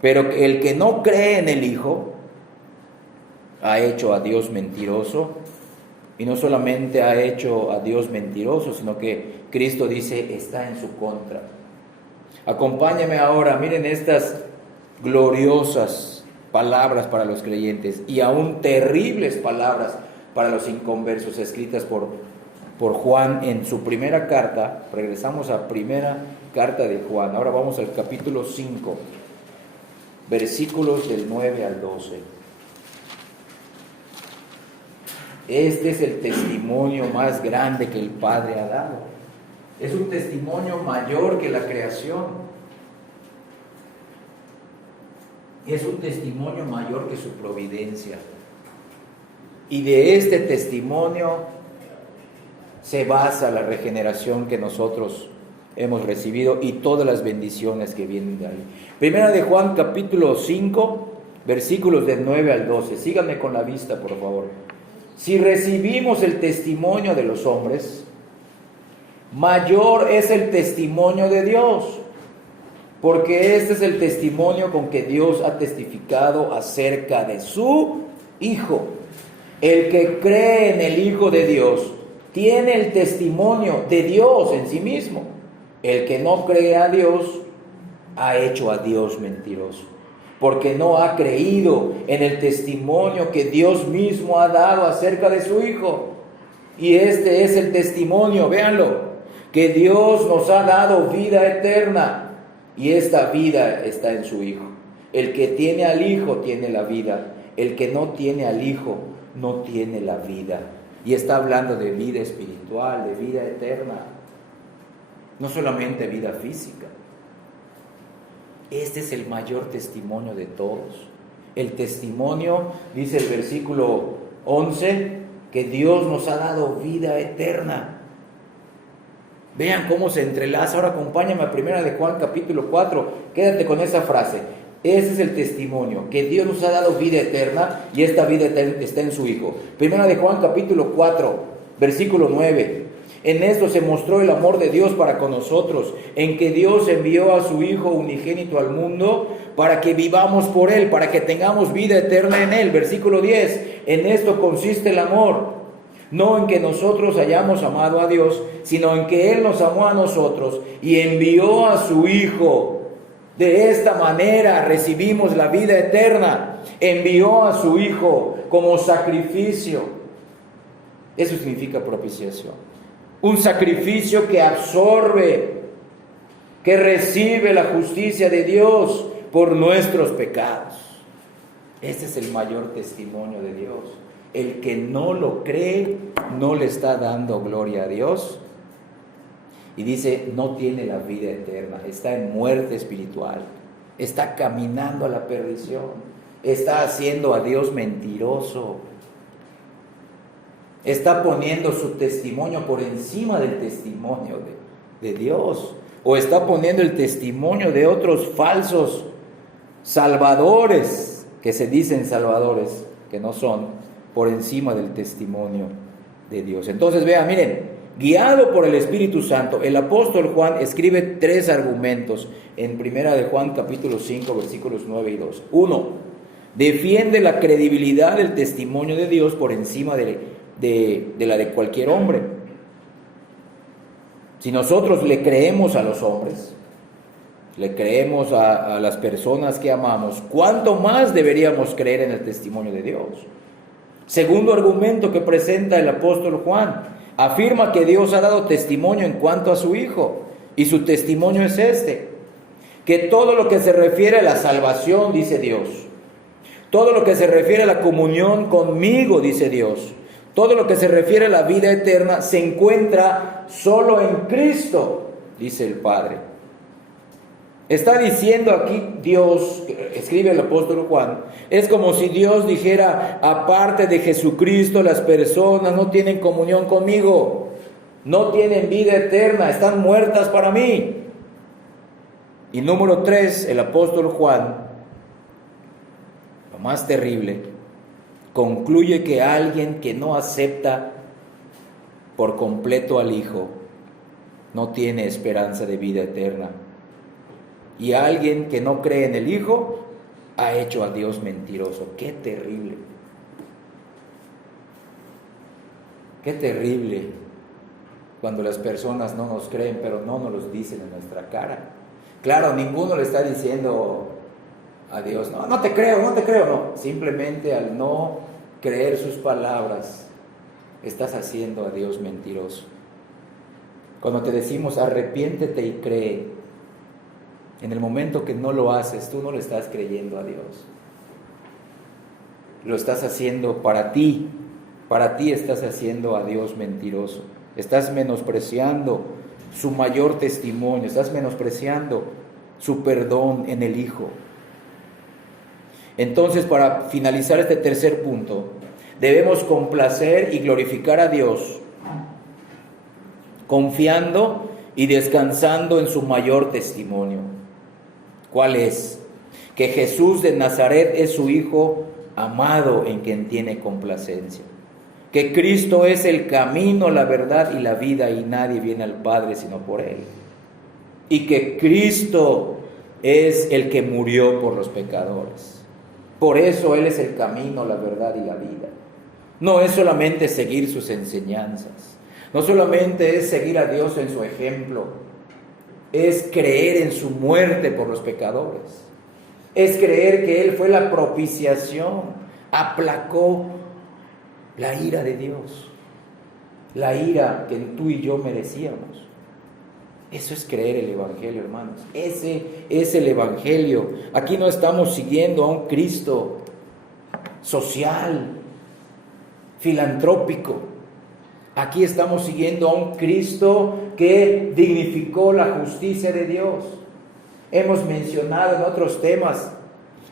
Pero el que no cree en el Hijo ha hecho a Dios mentiroso, y no solamente ha hecho a Dios mentiroso, sino que Cristo dice está en su contra. Acompáñame ahora, miren estas gloriosas palabras para los creyentes y aún terribles palabras para los inconversos, escritas por Juan en su primera carta. Regresamos a primera carta de Juan. Ahora vamos al capítulo 5, versículos del 9 al 12. Este es el testimonio más grande que el Padre ha dado. Es un testimonio mayor que la creación. Es un testimonio mayor que su providencia. Y de este testimonio se basa la regeneración que nosotros hemos recibido y todas las bendiciones que vienen de ahí. Primera de Juan, capítulo 5, versículos del 9 al 12. Síganme con la vista, por favor. Si recibimos el testimonio de los hombres, mayor es el testimonio de Dios, porque este es el testimonio con que Dios ha testificado acerca de su Hijo. El que cree en el Hijo de Dios tiene el testimonio de Dios en sí mismo. El que no cree a Dios ha hecho a Dios mentiroso, porque no ha creído en el testimonio que Dios mismo ha dado acerca de su Hijo. Y este es el testimonio, véanlo, que Dios nos ha dado vida eterna, y esta vida está en su Hijo. El que tiene al Hijo tiene la vida, el que no tiene al Hijo no tiene la vida. Y está hablando de vida espiritual, de vida eterna, no solamente vida física. Este es el mayor testimonio de todos. El testimonio, dice el versículo 11, que Dios nos ha dado vida eterna. Vean cómo se entrelaza. Ahora acompáñame a 1 de Juan capítulo 4. Quédate con esa frase. Ese es el testimonio, que Dios nos ha dado vida eterna, y esta vida eterna está en su Hijo. 1 de Juan capítulo 4, versículo 9. En esto se mostró el amor de Dios para con nosotros, en que Dios envió a su Hijo unigénito al mundo para que vivamos por Él, para que tengamos vida eterna en Él. Versículo 10. En esto consiste el amor, no en que nosotros hayamos amado a Dios, sino en que Él nos amó a nosotros y envió a su Hijo. De esta manera recibimos la vida eterna. Envió a su Hijo como sacrificio. Eso significa propiciación. un sacrificio que absorbe, que recibe la justicia de Dios por nuestros pecados. Ese es el mayor testimonio de Dios. El que no lo cree, no le está dando gloria a Dios. Y dice, no tiene la vida eterna, está en muerte espiritual, está caminando a la perdición, está haciendo a Dios mentiroso, está poniendo su testimonio por encima del testimonio de Dios, o está poniendo el testimonio de otros falsos salvadores, que se dicen salvadores, que no son, por encima del testimonio de Dios. Entonces vean, miren, guiado por el Espíritu Santo, el apóstol Juan escribe 3 argumentos en 1 de Juan capítulo 5 versículos 9 y 12. 1. Defiende la credibilidad del testimonio de Dios por encima de la de cualquier hombre. Si nosotros le creemos a los hombres, le creemos a las personas que amamos, ¿cuánto más deberíamos creer en el testimonio de Dios? Segundo argumento que presenta el apóstol Juan, afirma que Dios ha dado testimonio en cuanto a su Hijo, y su testimonio es este, que todo lo que se refiere a la salvación, dice Dios, todo lo que se refiere a la comunión conmigo, dice Dios, todo lo que se refiere a la vida eterna, se encuentra solo en Cristo, dice el Padre. Está diciendo aquí Dios, escribe el apóstol Juan, es como si Dios dijera, aparte de Jesucristo, las personas no tienen comunión conmigo, no tienen vida eterna, están muertas para mí. Y número 3, el apóstol Juan, lo más terrible, concluye que alguien que no acepta por completo al Hijo no tiene esperanza de vida eterna. Y alguien que no cree en el Hijo ha hecho a Dios mentiroso. ¡Qué terrible! ¡Qué terrible! Cuando las personas no nos creen, pero no nos lo dicen en nuestra cara. Claro, ninguno le está diciendo a Dios, no te creo, no. Simplemente al no creer sus palabras, estás haciendo a Dios mentiroso. Cuando te decimos arrepiéntete y cree, en el momento que no lo haces, tú no le estás creyendo a Dios. Lo estás haciendo para ti estás haciendo a Dios mentiroso. Estás menospreciando su mayor testimonio, estás menospreciando su perdón en el Hijo. Entonces, para finalizar este tercer punto, debemos complacer y glorificar a Dios, confiando y descansando en su mayor testimonio. ¿Cuál es? Que Jesús de Nazaret es su Hijo amado en quien tiene complacencia. Que Cristo es el camino, la verdad y la vida, y nadie viene al Padre sino por Él. Y que Cristo es el que murió por los pecadores. Por eso Él es el camino, la verdad y la vida. No es solamente seguir sus enseñanzas, no solamente es seguir a Dios en su ejemplo, es creer en su muerte por los pecadores, es creer que Él fue la propiciación, aplacó la ira de Dios, la ira que tú y yo merecíamos. Eso es creer el Evangelio, hermanos. Ese es el Evangelio. Aquí no estamos siguiendo a un Cristo social, filantrópico. Aquí estamos siguiendo a un Cristo que dignificó la justicia de Dios. Hemos mencionado en otros temas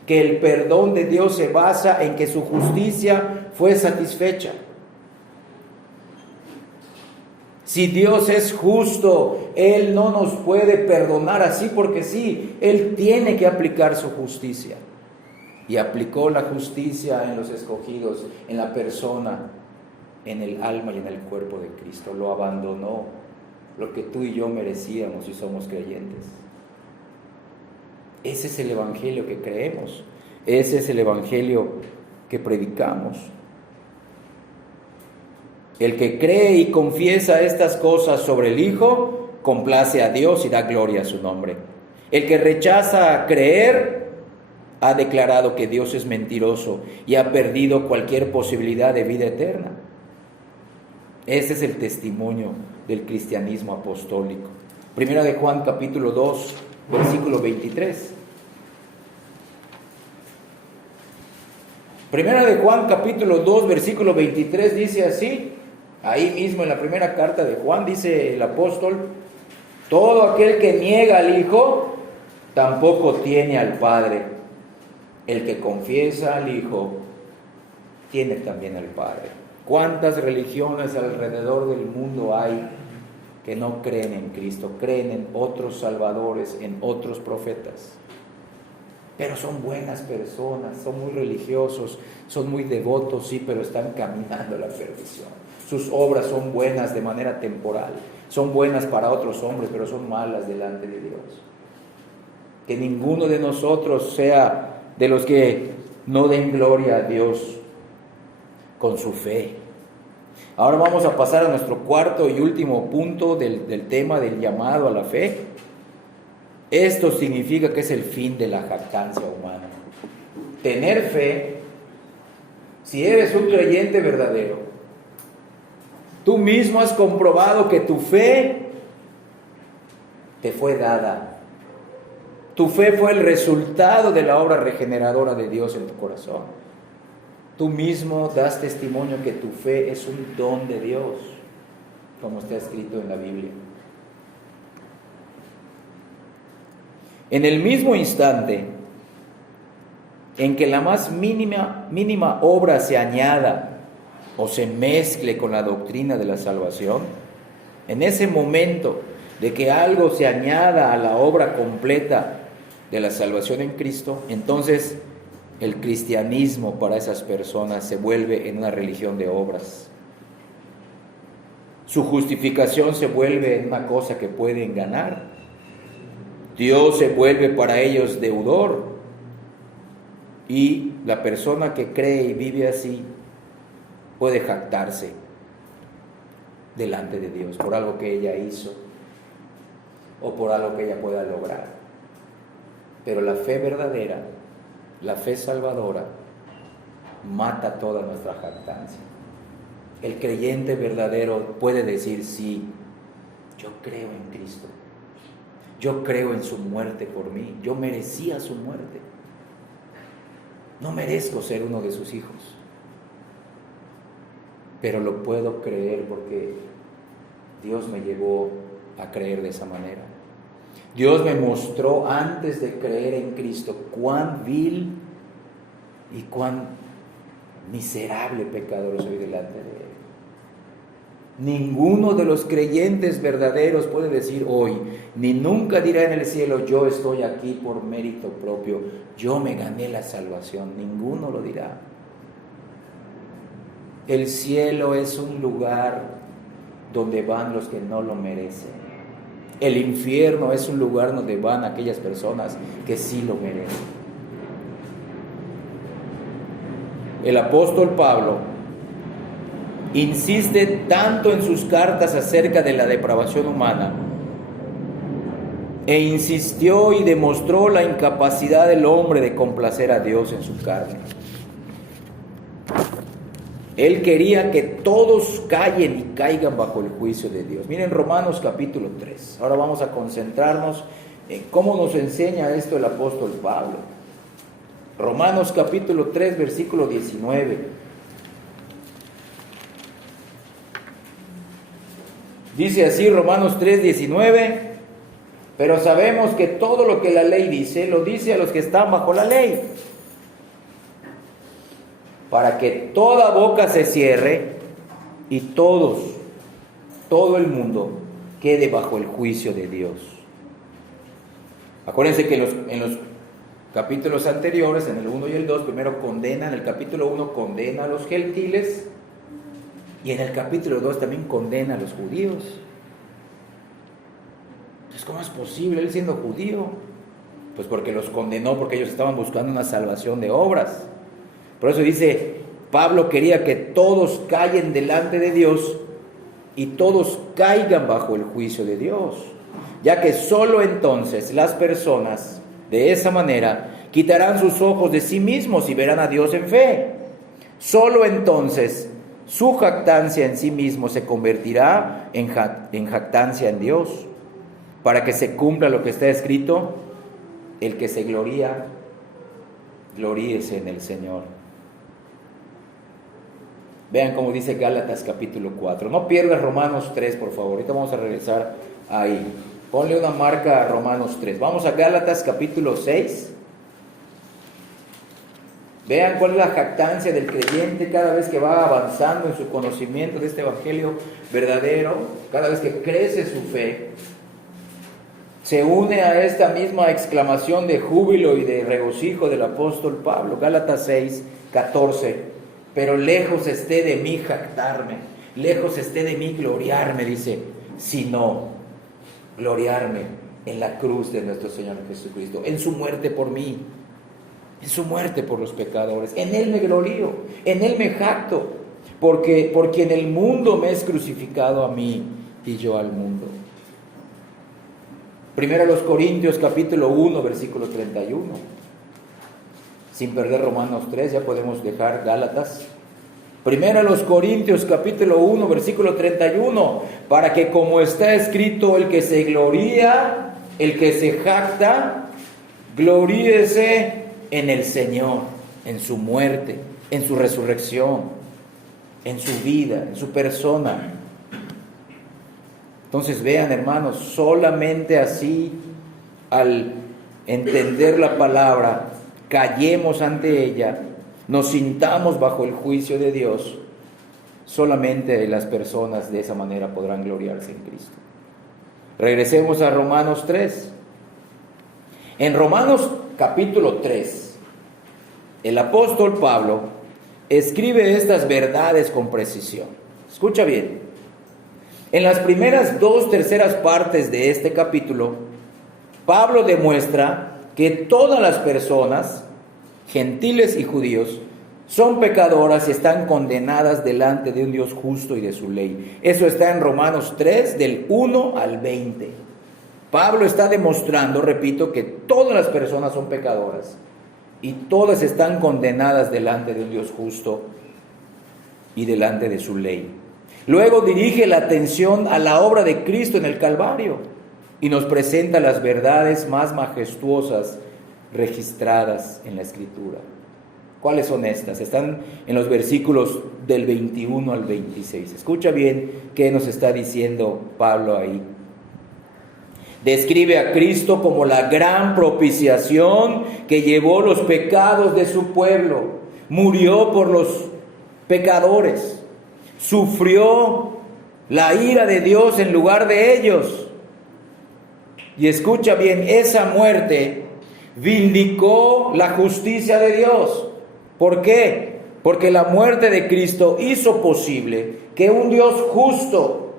que el perdón de Dios se basa en que su justicia fue satisfecha. Si Dios es justo, Él no nos puede perdonar así porque sí. Él tiene que aplicar su justicia. Y aplicó la justicia en los escogidos, en la persona, en el alma y en el cuerpo de Cristo. Lo abandonó, lo que tú y yo merecíamos si somos creyentes. Ese es el Evangelio que creemos. Ese es el Evangelio que predicamos. El que cree y confiesa estas cosas sobre el Hijo, complace a Dios y da gloria a su nombre. El que rechaza creer, ha declarado que Dios es mentiroso y ha perdido cualquier posibilidad de vida eterna. Ese es el testimonio del cristianismo apostólico. Primera de Juan capítulo 2, versículo 23. Primera de Juan capítulo 2, versículo 23 dice así, ahí mismo en la primera carta de Juan dice el apóstol: todo aquel que niega al Hijo, tampoco tiene al Padre. El que confiesa al Hijo, tiene también al Padre. ¿Cuántas religiones alrededor del mundo hay que no creen en Cristo? Creen en otros salvadores, en otros profetas. Pero son buenas personas, son muy religiosos, son muy devotos, sí, pero están caminando a la perdición. Sus obras son buenas de manera temporal, son buenas para otros hombres, pero son malas delante de Dios. Que ninguno de nosotros sea de los que no den gloria a Dios con su fe. Ahora vamos a pasar a nuestro cuarto y último punto del tema del llamado a la fe. Esto significa que es el fin de la jactancia humana. Tener fe, si eres un creyente verdadero, tú mismo has comprobado que tu fe te fue dada. Tu fe fue el resultado de la obra regeneradora de Dios en tu corazón. Tú mismo das testimonio que tu fe es un don de Dios, como está escrito en la Biblia. En el mismo instante en que la más mínima obra se añada o se mezcle con la doctrina de la salvación, en ese momento de que algo se añada a la obra completa de la salvación en Cristo, entonces el cristianismo para esas personas se vuelve en una religión de obras. Su justificación se vuelve en una cosa que pueden ganar. Dios se vuelve para ellos deudor, y la persona que cree y vive así puede jactarse delante de Dios por algo que ella hizo o por algo que ella pueda lograr. Pero la fe verdadera, la fe salvadora, mata toda nuestra jactancia. El creyente verdadero puede decir: sí, yo creo en Cristo, yo creo en su muerte por mí, yo merecía su muerte, no merezco ser uno de sus hijos, pero lo puedo creer porque Dios me llevó a creer de esa manera. Dios me mostró antes de creer en Cristo cuán vil y cuán miserable pecador soy delante de Él. Ninguno de los creyentes verdaderos puede decir hoy, ni nunca dirá en el cielo: yo estoy aquí por mérito propio, yo me gané la salvación. Ninguno lo dirá. El cielo es un lugar donde van los que no lo merecen. El infierno es un lugar donde van aquellas personas que sí lo merecen. El apóstol Pablo insiste tanto en sus cartas acerca de la depravación humana, e insistió y demostró la incapacidad del hombre de complacer a Dios en su carne. Él quería que todos callen y caigan bajo el juicio de Dios. Miren Romanos capítulo 3. Ahora vamos a concentrarnos en cómo nos enseña esto el apóstol Pablo. Romanos capítulo 3, versículo 19. Dice así Romanos 3, 19: pero sabemos que todo lo que la ley dice, lo dice a los que están bajo la ley, para que toda boca se cierre y todo el mundo quede bajo el juicio de Dios. Acuérdense que en los capítulos anteriores, en el 1 y el 2, primero condena, en el capítulo 1 condena a los gentiles, y en el capítulo 2 también condena a los judíos. Entonces, ¿cómo es posible él siendo judío? Pues porque los condenó, porque ellos estaban buscando una salvación de obras. Por eso dice, Pablo quería que todos callen delante de Dios y todos caigan bajo el juicio de Dios, ya que solo entonces las personas de esa manera quitarán sus ojos de sí mismos y verán a Dios en fe. Solo entonces su jactancia en sí mismo se convertirá en jactancia en Dios, para que se cumpla lo que está escrito: el que se gloría, gloríese en el Señor. Vean cómo dice Gálatas capítulo 4. No pierdas Romanos 3, por favor. Ahorita vamos a regresar ahí. Ponle una marca a Romanos 3. Vamos a Gálatas capítulo 6. Vean cuál es la jactancia del creyente cada vez que va avanzando en su conocimiento de este evangelio verdadero, cada vez que crece su fe. Se une a esta misma exclamación de júbilo y de regocijo del apóstol Pablo. Gálatas 6, 14. Pero lejos esté de mí jactarme, lejos esté de mí gloriarme, dice, sino gloriarme en la cruz de nuestro Señor Jesucristo, en su muerte por mí, en su muerte por los pecadores. En Él me glorío, en Él me jacto, porque en el mundo me es crucificado a mí y yo al mundo. Primero los Corintios capítulo 1, versículo 31. Sin perder Romanos 3, ya podemos dejar Gálatas. Primero los Corintios capítulo 1, versículo 31. Para que como está escrito, el que se gloría, el que se jacta, gloríese en el Señor, en su muerte, en su resurrección, en su vida, en su persona. Entonces vean, hermanos, solamente así, al entender la palabra, callemos ante ella, nos sintamos bajo el juicio de Dios, solamente las personas de esa manera podrán gloriarse en Cristo. Regresemos a Romanos 3. En Romanos capítulo 3, el apóstol Pablo escribe estas verdades con precisión. Escucha bien. En las primeras 2/3 partes de este capítulo, Pablo demuestra que todas las personas, gentiles y judíos, son pecadoras y están condenadas delante de un Dios justo y de su ley. Eso está en Romanos 3, del 1 al 20. Pablo está demostrando, repito, que todas las personas son pecadoras y todas están condenadas delante de un Dios justo y delante de su ley. Luego dirige la atención a la obra de Cristo en el Calvario y nos presenta las verdades más majestuosas registradas en la Escritura. ¿Cuáles son estas? Están en los versículos del 21 al 26. Escucha bien qué nos está diciendo Pablo ahí. Describe a Cristo como la gran propiciación que llevó los pecados de su pueblo, murió por los pecadores, sufrió la ira de Dios en lugar de ellos. Y escucha bien, esa muerte vindicó la justicia de Dios. ¿Por qué? Porque la muerte de Cristo hizo posible que un Dios justo,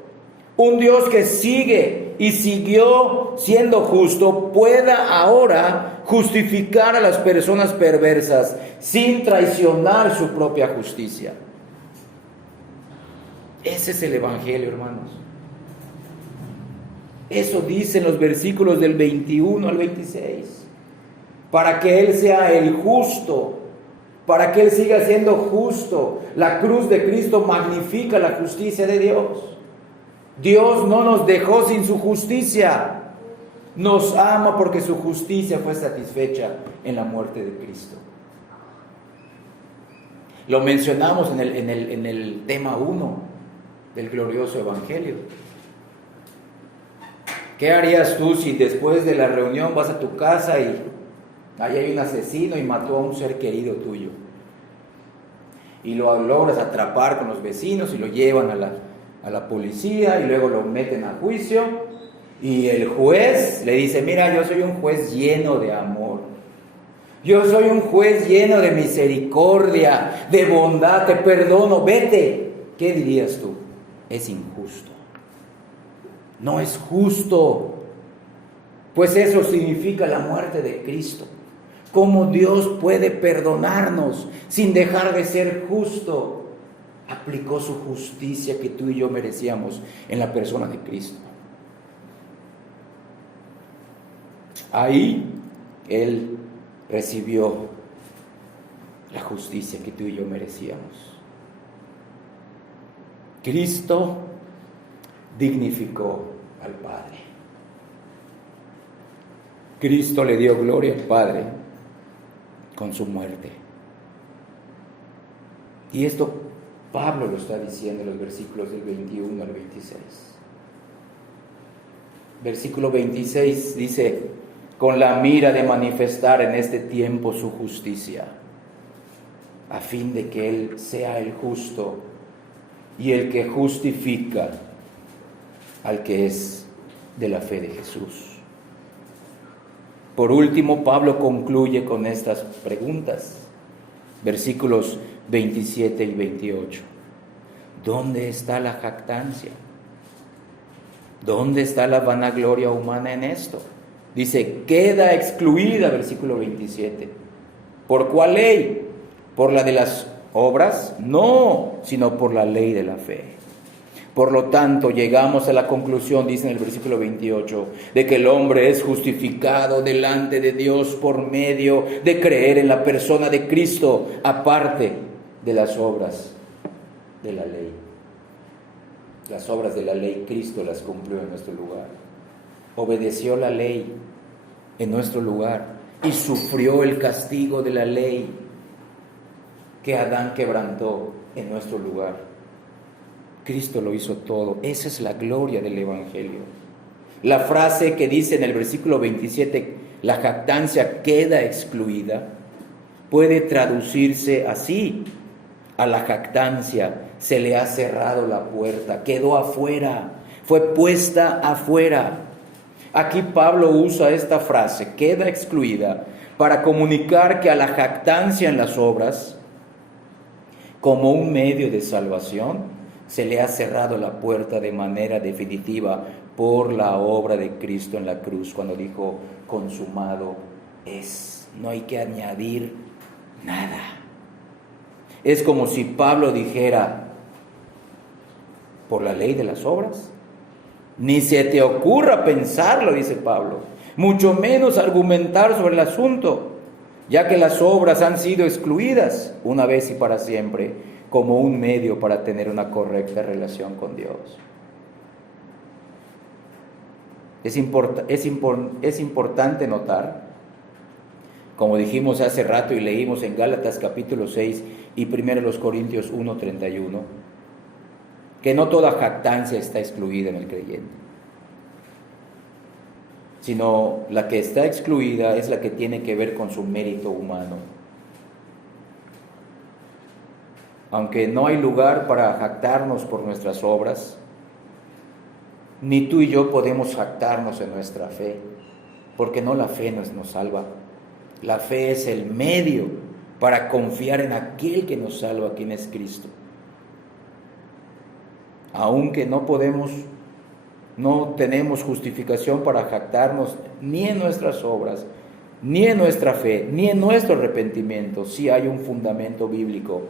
un Dios que sigue y siguió siendo justo, pueda ahora justificar a las personas perversas sin traicionar su propia justicia. Ese es el Evangelio, hermanos. Eso dicen los versículos del 21 al 26. Para que Él sea el justo, para que Él siga siendo justo. La cruz de Cristo magnifica la justicia de Dios. Dios no nos dejó sin su justicia. Nos ama porque su justicia fue satisfecha en la muerte de Cristo. Lo mencionamos en el tema 1 del glorioso Evangelio. ¿Qué harías tú si después de la reunión vas a tu casa y ahí hay un asesino y mató a un ser querido tuyo? Y lo logras atrapar con los vecinos y lo llevan a la policía y luego lo meten a juicio y el juez le dice: mira, yo soy un juez lleno de amor, yo soy un juez lleno de misericordia, de bondad, te perdono, vete. ¿Qué dirías tú? Es injusto. No es justo, pues eso significa la muerte de Cristo. ¿Cómo Dios puede perdonarnos sin dejar de ser justo? Aplicó su justicia que tú y yo merecíamos en la persona de Cristo. Ahí Él recibió la justicia que tú y yo merecíamos. Cristo dignificó al Padre. Cristo le dio gloria al Padre con su muerte. Y esto Pablo lo está diciendo en los versículos del 21 al 26. Versículo 26 dice: con la mira de manifestar en este tiempo su justicia, a fin de que Él sea el justo y el que justifica al que es de la fe de Jesús. Por último, Pablo concluye con estas preguntas, versículos 27 y 28. ¿Dónde está la jactancia? ¿Dónde está la vanagloria humana en esto? Dice, queda excluida, versículo 27. ¿Por cuál ley? ¿Por la de las obras? No, sino por la ley de la fe. Por lo tanto, llegamos a la conclusión, dice en el versículo 28, de que el hombre es justificado delante de Dios por medio de creer en la persona de Cristo, aparte de las obras de la ley. Las obras de la ley, Cristo las cumplió en nuestro lugar. Obedeció la ley en nuestro lugar y sufrió el castigo de la ley que Adán quebrantó en nuestro lugar. Cristo lo hizo todo. Esa es la gloria del Evangelio. La frase que dice en el versículo 27, la jactancia queda excluida, puede traducirse así: a la jactancia se le ha cerrado la puerta, quedó afuera, fue puesta afuera. Aquí Pablo usa esta frase, queda excluida, para comunicar que a la jactancia en las obras, como un medio de salvación, se le ha cerrado la puerta de manera definitiva por la obra de Cristo en la cruz, cuando dijo, consumado es. No hay que añadir nada. Es como si Pablo dijera, por la ley de las obras, ni se te ocurra pensarlo, dice Pablo, mucho menos argumentar sobre el asunto, ya que las obras han sido excluidas una vez y para siempre, como un medio para tener una correcta relación con Dios. Es importante notar, como dijimos hace rato y leímos en Gálatas capítulo 6 y 1 Corintios 1:31, que no toda jactancia está excluida en el creyente, sino la que está excluida es la que tiene que ver con su mérito humano. Aunque no hay lugar para jactarnos por nuestras obras, ni tú y yo podemos jactarnos en nuestra fe, porque no la fe nos salva. La fe es el medio para confiar en aquel que nos salva, quien es Cristo. Aunque no tenemos justificación para jactarnos ni en nuestras obras, ni en nuestra fe, ni en nuestro arrepentimiento, sí hay un fundamento bíblico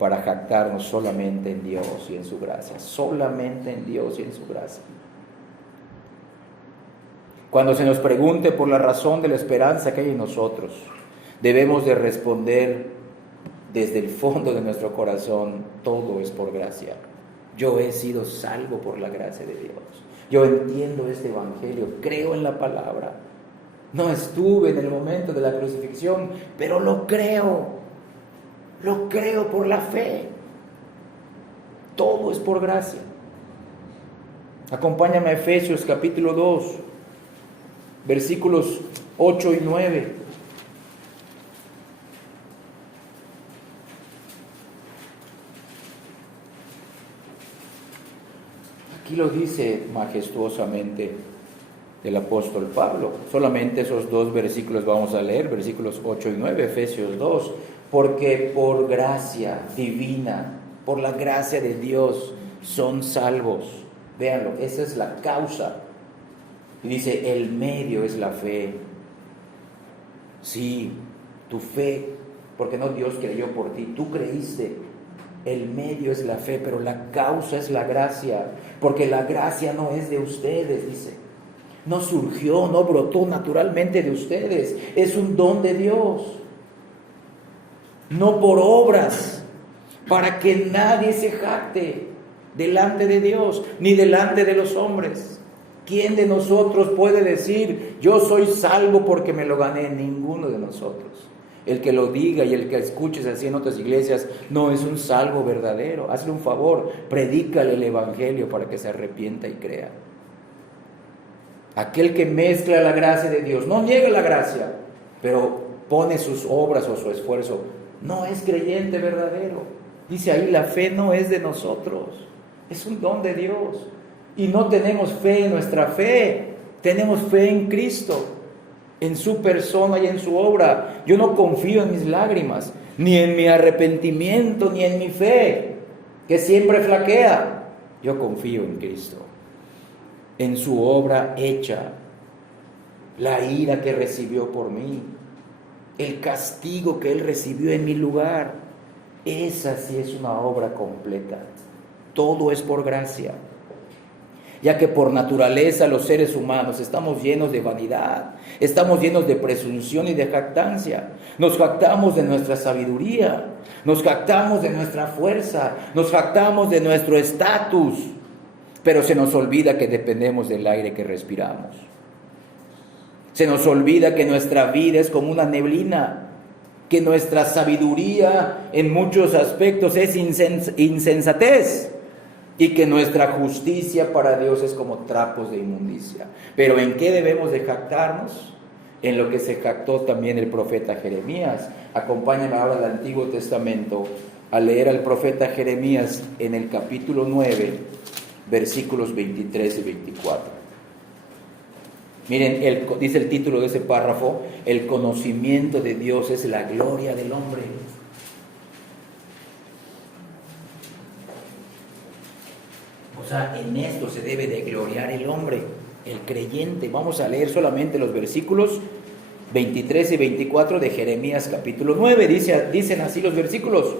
para jactarnos solamente en Dios y en su gracia, solamente en Dios y en su gracia. Cuando se nos pregunte por la razón de la esperanza que hay en nosotros, debemos de responder desde el fondo de nuestro corazón, todo es por gracia. Yo he sido salvo por la gracia de Dios. Yo entiendo este evangelio, creo en la palabra. No estuve en el momento de la crucifixión, pero lo creo por la fe. Todo es por gracia. Acompáñame a Efesios capítulo 2, versículos 8 y 9. Aquí lo dice majestuosamente el apóstol Pablo. Solamente esos dos versículos vamos a leer, versículos 8 y 9, Efesios 2. Porque por gracia divina, por la gracia de Dios, son salvos. Véanlo, esa es la causa. Y dice, el medio es la fe. Sí, tu fe, porque no Dios creyó por ti, tú creíste. El medio es la fe, pero la causa es la gracia, porque la gracia no es de ustedes, dice. No surgió, no brotó naturalmente de ustedes, es un don de Dios. No por obras, para que nadie se jacte. delante de Dios, ni delante de los hombres. ¿Quién de nosotros puede decir, yo soy salvo porque me lo gané? Ninguno de nosotros. El que lo diga y el que escuches así en otras iglesias no es un salvo verdadero. Hazle un favor, predícale el evangelio para que se arrepienta y crea. Aquel que mezcla la gracia de Dios, no niega la gracia, pero pone sus obras o su esfuerzo, no es creyente verdadero. Dice ahí, la fe no es de nosotros, es un don de Dios. Y no tenemos fe en nuestra fe, tenemos fe en Cristo, en su persona y en su obra. Yo no confío en mis lágrimas, ni en mi arrepentimiento, ni en mi fe, que siempre flaquea. Yo confío en Cristo, en su obra hecha, la ira que recibió por mí, el castigo que Él recibió en mi lugar. Esa sí es una obra completa. Todo es por gracia. Ya que por naturaleza los seres humanos estamos llenos de vanidad, estamos llenos de presunción y de jactancia. Nos jactamos de nuestra sabiduría, nos jactamos de nuestra fuerza, nos jactamos de nuestro estatus, pero se nos olvida que dependemos del aire que respiramos. Se nos olvida que nuestra vida es como una neblina, que nuestra sabiduría en muchos aspectos es insensatez y que nuestra justicia para Dios es como trapos de inmundicia. Pero ¿en qué debemos de jactarnos? En lo que se jactó también el profeta Jeremías. Acompáñame ahora al Antiguo Testamento a leer al profeta Jeremías en el capítulo 9, versículos 23 y 24. Miren, dice el título de ese párrafo, el conocimiento de Dios es la gloria del hombre. O sea, en esto se debe de gloriar el hombre, el creyente. Vamos a leer solamente los versículos 23 y 24 de Jeremías capítulo 9. Dicen así los versículos.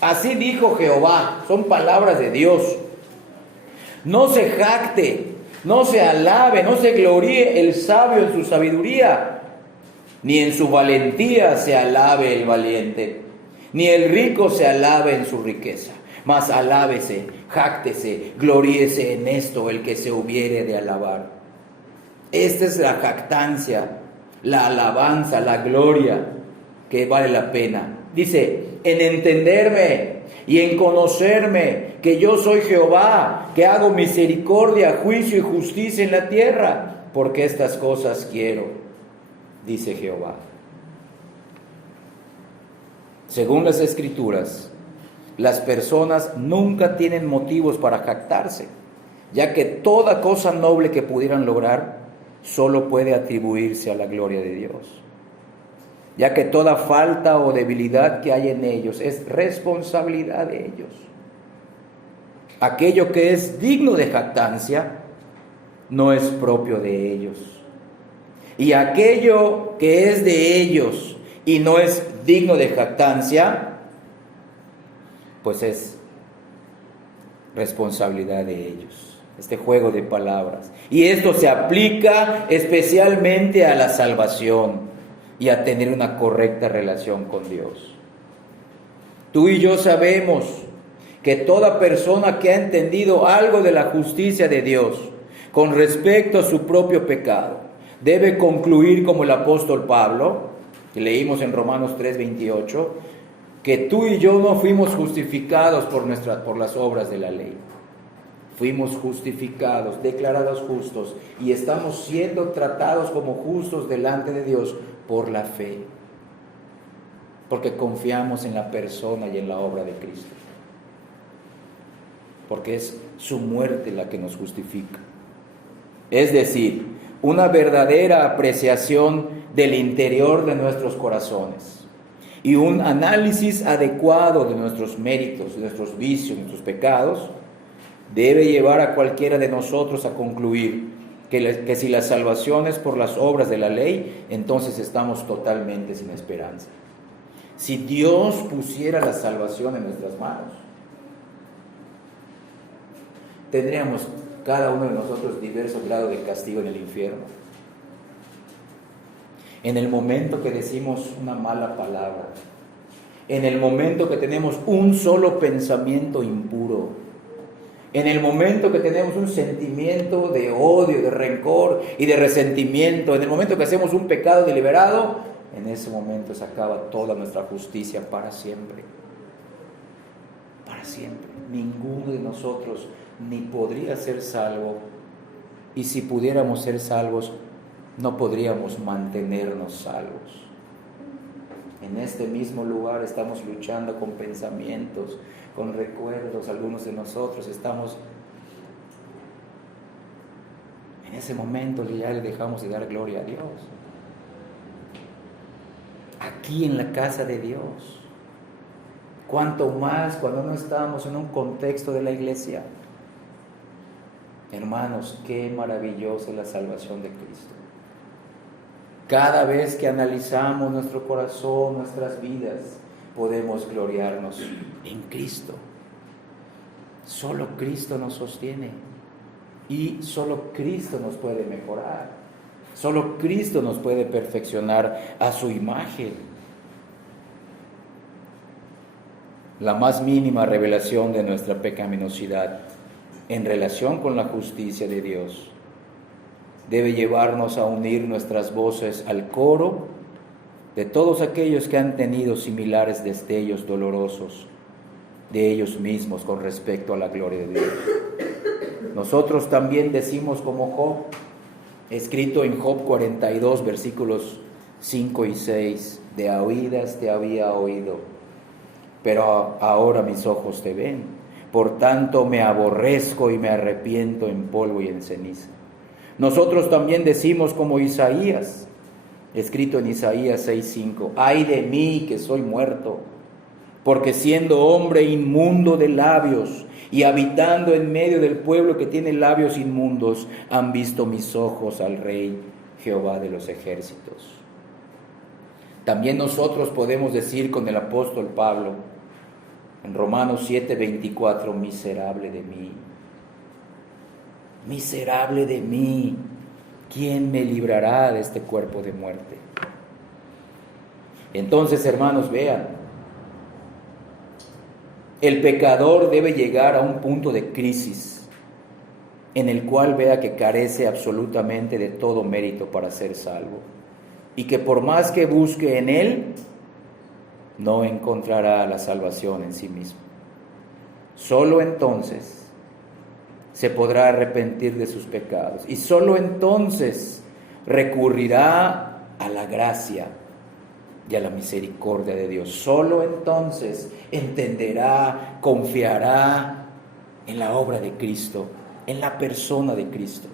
Así dijo Jehová, son palabras de Dios. No se jacte, no se alabe, no se gloríe el sabio en su sabiduría, ni en su valentía se alabe el valiente, ni el rico se alabe en su riqueza. Mas alábese, jáctese, gloríese en esto el que se hubiere de alabar. Esta es la jactancia, la alabanza, la gloria que vale la pena. Dice, en entenderme y en conocerme que yo soy Jehová, que hago misericordia, juicio y justicia en la tierra, porque estas cosas quiero, dice Jehová. Según las Escrituras, las personas nunca tienen motivos para jactarse, ya que toda cosa noble que pudieran lograr solo puede atribuirse a la gloria de Dios, ya que toda falta o debilidad que hay en ellos es responsabilidad de ellos. Aquello que es digno de jactancia no es propio de ellos, y aquello que es de ellos y no es digno de jactancia, pues es responsabilidad de ellos. Este juego de palabras. Y esto se aplica especialmente a la salvación y a tener una correcta relación con Dios. Tú y yo sabemos que toda persona que ha entendido algo de la justicia de Dios con respecto a su propio pecado debe concluir como el apóstol Pablo, que leímos en Romanos 3:28, que tú y yo no fuimos justificados por las obras de la ley. Fuimos justificados, declarados justos, y estamos siendo tratados como justos delante de Dios por la fe, porque confiamos en la persona y en la obra de Cristo, porque es su muerte la que nos justifica. Es decir, una verdadera apreciación del interior de nuestros corazones y un análisis adecuado de nuestros méritos, de nuestros vicios, nuestros pecados, debe llevar a cualquiera de nosotros a concluir que si la salvación es por las obras de la ley, entonces estamos totalmente sin esperanza. Si Dios pusiera la salvación en nuestras manos, tendríamos cada uno de nosotros diversos grados de castigo en el infierno. En el momento que decimos una mala palabra, en el momento que tenemos un solo pensamiento impuro, En el momento que tenemos un sentimiento de odio, de rencor y de resentimiento, en el momento que hacemos un pecado deliberado, en ese momento se acaba toda nuestra justicia para siempre. Para siempre. Ninguno de nosotros ni podría ser salvo, y si pudiéramos ser salvos, no podríamos mantenernos salvos. En este mismo lugar estamos luchando con pensamientos, con recuerdos. Algunos de nosotros estamos en ese momento, ya le dejamos de dar gloria a Dios. Aquí en la casa de Dios. Cuanto más cuando no estamos en un contexto de la iglesia. Hermanos, qué maravillosa es la salvación de Cristo. Cada vez que analizamos nuestro corazón, nuestras vidas, podemos gloriarnos en Cristo. Solo Cristo nos sostiene y solo Cristo nos puede mejorar. Solo Cristo nos puede perfeccionar a su imagen. La más mínima revelación de nuestra pecaminosidad en relación con la justicia de Dios debe llevarnos a unir nuestras voces al coro de todos aquellos que han tenido similares destellos dolorosos de ellos mismos con respecto a la gloria de Dios. Nosotros también decimos como Job, escrito en Job 42, versículos 5 y 6, de a oídas te había oído, pero ahora mis ojos te ven. Por tanto me aborrezco y me arrepiento en polvo y en ceniza. Nosotros también decimos como Isaías, escrito en Isaías 6:5, ay de mí que soy muerto, porque siendo hombre inmundo de labios y habitando en medio del pueblo que tiene labios inmundos, han visto mis ojos al Rey Jehová de los ejércitos. También nosotros podemos decir con el apóstol Pablo, en Romanos 7:24, miserable de mí. Miserable de mí, ¿quién me librará de este cuerpo de muerte? Entonces, hermanos, vean, el pecador debe llegar a un punto de crisis en el cual vea que carece absolutamente de todo mérito para ser salvo y que por más que busque en él, no encontrará la salvación en sí mismo. Solo entonces se podrá arrepentir de sus pecados y solo entonces recurrirá a la gracia y a la misericordia de Dios. Solo entonces entenderá, confiará en la obra de Cristo, en la persona de Cristo.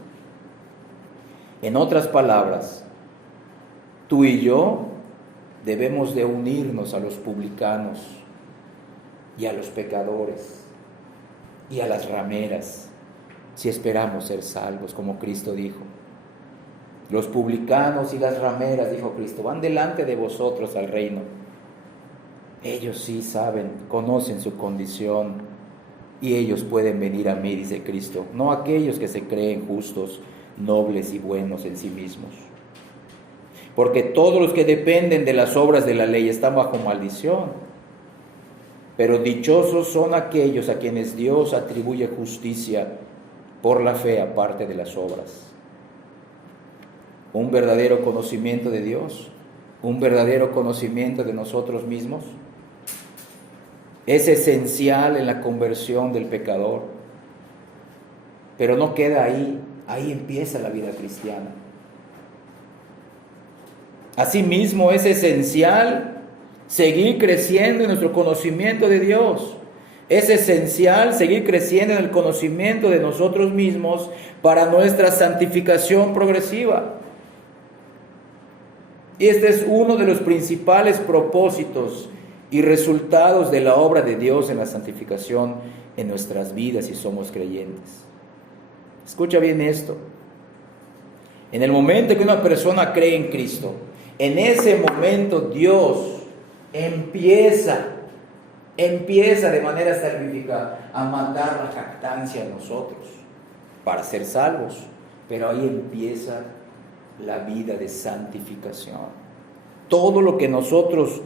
En otras palabras, tú y yo debemos de unirnos a los publicanos y a los pecadores y a las rameras si esperamos ser salvos, como Cristo dijo. Los publicanos y las rameras, dijo Cristo, van delante de vosotros al reino. Ellos sí saben, conocen su condición y ellos pueden venir a mí, dice Cristo, no aquellos que se creen justos, nobles y buenos en sí mismos. Porque todos los que dependen de las obras de la ley están bajo maldición. Pero dichosos son aquellos a quienes Dios atribuye justicia por la fe aparte de las obras. Un verdadero conocimiento de Dios, un verdadero conocimiento de nosotros mismos, es esencial en la conversión del pecador. Pero no queda ahí, ahí empieza la vida cristiana. Asimismo, es esencial seguir creciendo en nuestro conocimiento de Dios. Es esencial seguir creciendo en el conocimiento de nosotros mismos para nuestra santificación progresiva. Y este es uno de los principales propósitos y resultados de la obra de Dios en la santificación en nuestras vidas si somos creyentes. Escucha bien esto. En el momento que una persona cree en Cristo, en ese momento Dios empieza de manera salvífica a mandar la jactancia a nosotros para ser salvos. Pero ahí empieza la vida de santificación. Todo lo que nosotros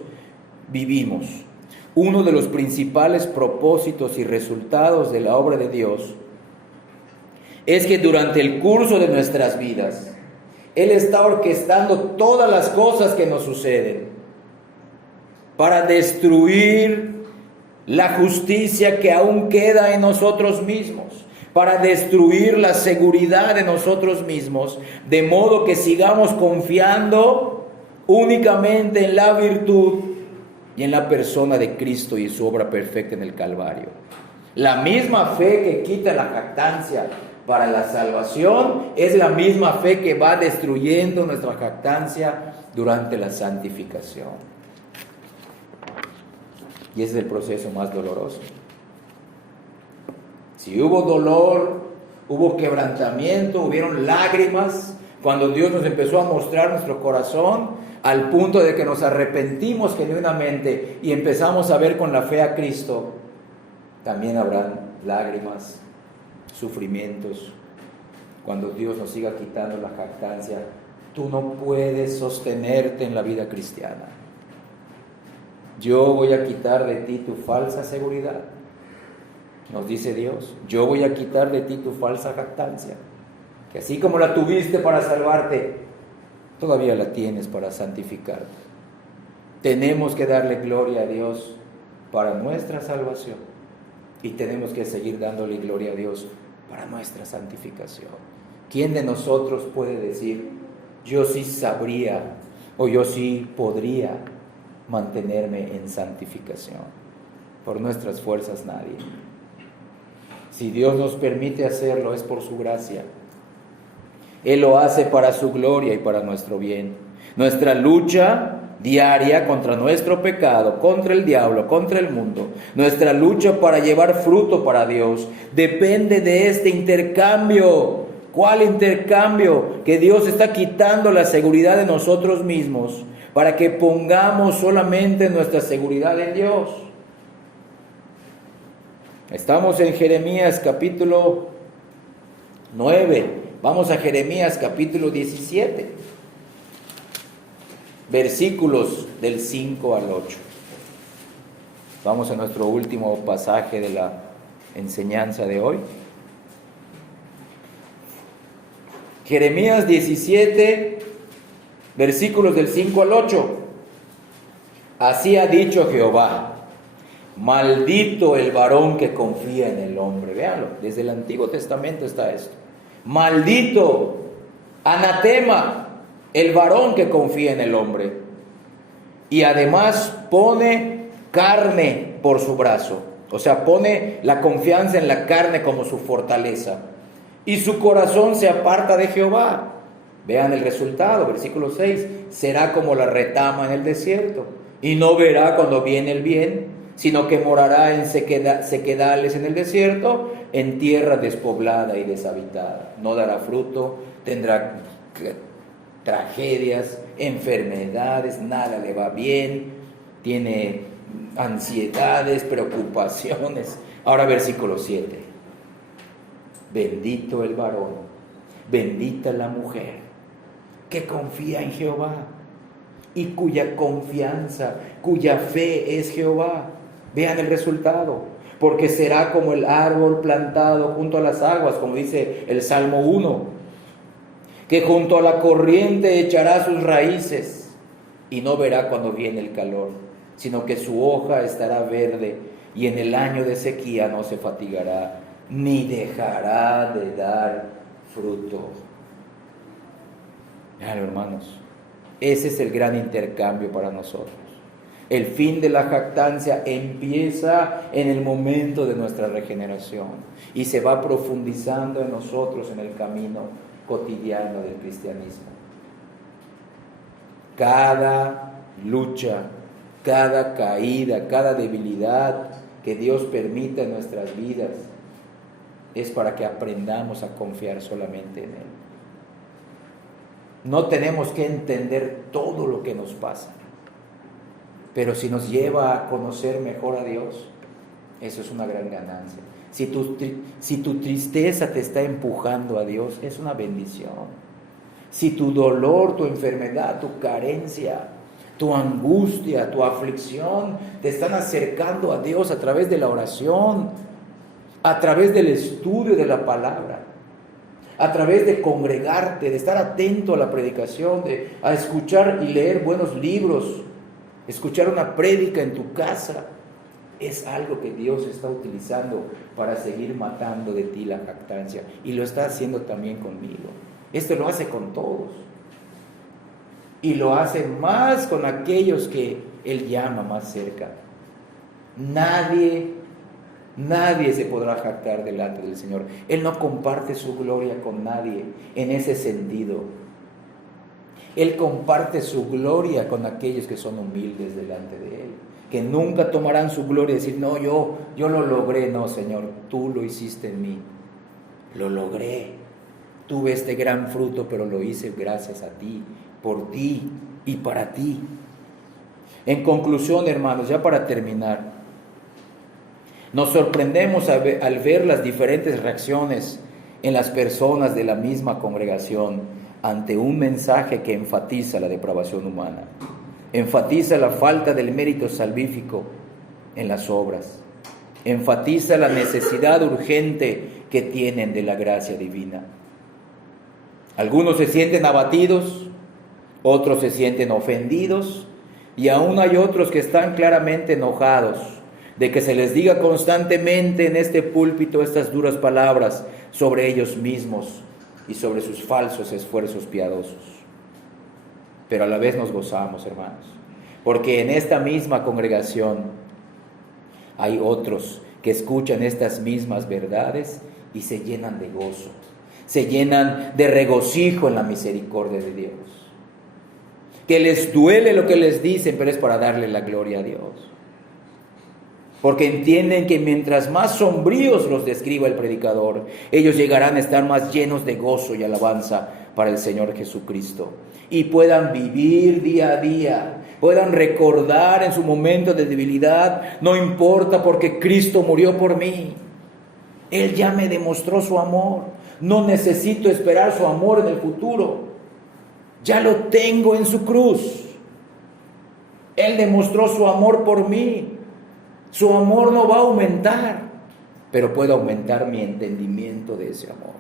vivimos, uno de los principales propósitos y resultados de la obra de Dios es que durante el curso de nuestras vidas, Él está orquestando todas las cosas que nos suceden para destruir la justicia que aún queda en nosotros mismos, para destruir la seguridad de nosotros mismos, de modo que sigamos confiando únicamente en la virtud y en la persona de Cristo y su obra perfecta en el Calvario. La misma fe que quita la jactancia para la salvación es la misma fe que va destruyendo nuestra jactancia durante la santificación. Y ese es el proceso más doloroso. Si hubo dolor, hubo quebrantamiento, hubieron lágrimas, cuando Dios nos empezó a mostrar nuestro corazón, al punto de que nos arrepentimos genuinamente y empezamos a ver con la fe a Cristo, también habrán lágrimas, sufrimientos, cuando Dios nos siga quitando la jactancia. Tú no puedes sostenerte en la vida cristiana. Yo voy a quitar de ti tu falsa seguridad, nos dice Dios. Yo voy a quitar de ti tu falsa jactancia, que así como la tuviste para salvarte, todavía la tienes para santificarte. Tenemos que darle gloria a Dios para nuestra salvación y tenemos que seguir dándole gloria a Dios para nuestra santificación. ¿Quién de nosotros puede decir, yo sí sabría o yo sí podría mantenerme en santificación? Por nuestras fuerzas nadie. Si Dios nos permite hacerlo, es por su gracia. Él lo hace para su gloria y para nuestro bien. Nuestra lucha diaria contra nuestro pecado, contra el diablo, contra el mundo, nuestra lucha para llevar fruto para Dios, depende de este intercambio. ¿Cuál intercambio? Que Dios está quitando la seguridad de nosotros mismos para que pongamos solamente nuestra seguridad en Dios. Estamos en Jeremías capítulo 9. Vamos a Jeremías capítulo 17. Versículos del 5 al 8. Vamos a nuestro último pasaje de la enseñanza de hoy. Jeremías 17, versículos del 5 al 8. Así ha dicho Jehová: maldito el varón que confía en el hombre. Véanlo, desde el Antiguo Testamento está esto. Maldito, anatema, el varón que confía en el hombre y además pone carne por su brazo, o sea, pone la confianza en la carne como su fortaleza, y su corazón se aparta de Jehová. Vean el resultado, versículo 6: será como la retama en el desierto, y no verá cuando viene el bien, sino que morará en sequedales en el desierto, en tierra despoblada y deshabitada. No dará fruto, tendrá tragedias, enfermedades, nada le va bien, tiene ansiedades, preocupaciones. Ahora versículo 7: bendito el varón, bendita la mujer que confía en Jehová y cuya confianza, cuya fe es Jehová. Vean el resultado: porque será como el árbol plantado junto a las aguas, como dice el Salmo 1, que junto a la corriente echará sus raíces y no verá cuando viene el calor, sino que su hoja estará verde y en el año de sequía no se fatigará, ni dejará de dar fruto. Vean, hermanos, ese es el gran intercambio para nosotros. El fin de la jactancia empieza en el momento de nuestra regeneración y se va profundizando en nosotros en el camino cotidiano del cristianismo. Cada lucha, cada caída, cada debilidad que Dios permita en nuestras vidas es para que aprendamos a confiar solamente en Él. No tenemos que entender todo lo que nos pasa, pero si nos lleva a conocer mejor a Dios, eso es una gran ganancia. Si tu tristeza te está empujando a Dios, es una bendición. Si tu dolor, tu enfermedad, tu carencia tu angustia, tu aflicción, te están acercando a Dios a través de la oración, a través del estudio de la palabra, a través de congregarte, de estar atento a la predicación, a escuchar y leer buenos libros, escuchar una prédica en tu casa. Es algo que Dios está utilizando para seguir matando de ti la jactancia, y lo está haciendo también conmigo. Esto lo hace con todos, y lo hace más con aquellos que Él llama más cerca. Nadie se podrá jactar delante del Señor. Él no comparte su gloria con nadie en ese sentido. Él comparte su gloria con aquellos que son humildes delante de Él, que nunca tomarán su gloria y decir, no, yo lo logré. No, Señor, tú lo hiciste en mí. Lo logré. Tuve este gran fruto, pero lo hice gracias a ti, por ti y para ti. En conclusión, hermanos, ya para terminar, nos sorprendemos al ver las diferentes reacciones en las personas de la misma congregación ante un mensaje que enfatiza la depravación humana, enfatiza la falta del mérito salvífico en las obras, enfatiza la necesidad urgente que tienen de la gracia divina. Algunos se sienten abatidos, otros se sienten ofendidos, y aún hay otros que están claramente enojados de que se les diga constantemente en este púlpito estas duras palabras sobre ellos mismos y sobre sus falsos esfuerzos piadosos. Pero a la vez nos gozamos, hermanos, porque en esta misma congregación hay otros que escuchan estas mismas verdades y se llenan de gozo, se llenan de regocijo en la misericordia de Dios, que les duele lo que les dicen, pero es para darle la gloria a Dios. Porque entienden que mientras más sombríos los describa el predicador, ellos llegarán a estar más llenos de gozo y alabanza para el Señor Jesucristo, y puedan vivir día a día, puedan recordar en su momento de debilidad, no importa porque Cristo murió por mí, Él ya me demostró su amor, no necesito esperar su amor en el futuro, ya lo tengo en su cruz, Él demostró su amor por mí. Su amor no va a aumentar, pero puede aumentar mi entendimiento de ese amor.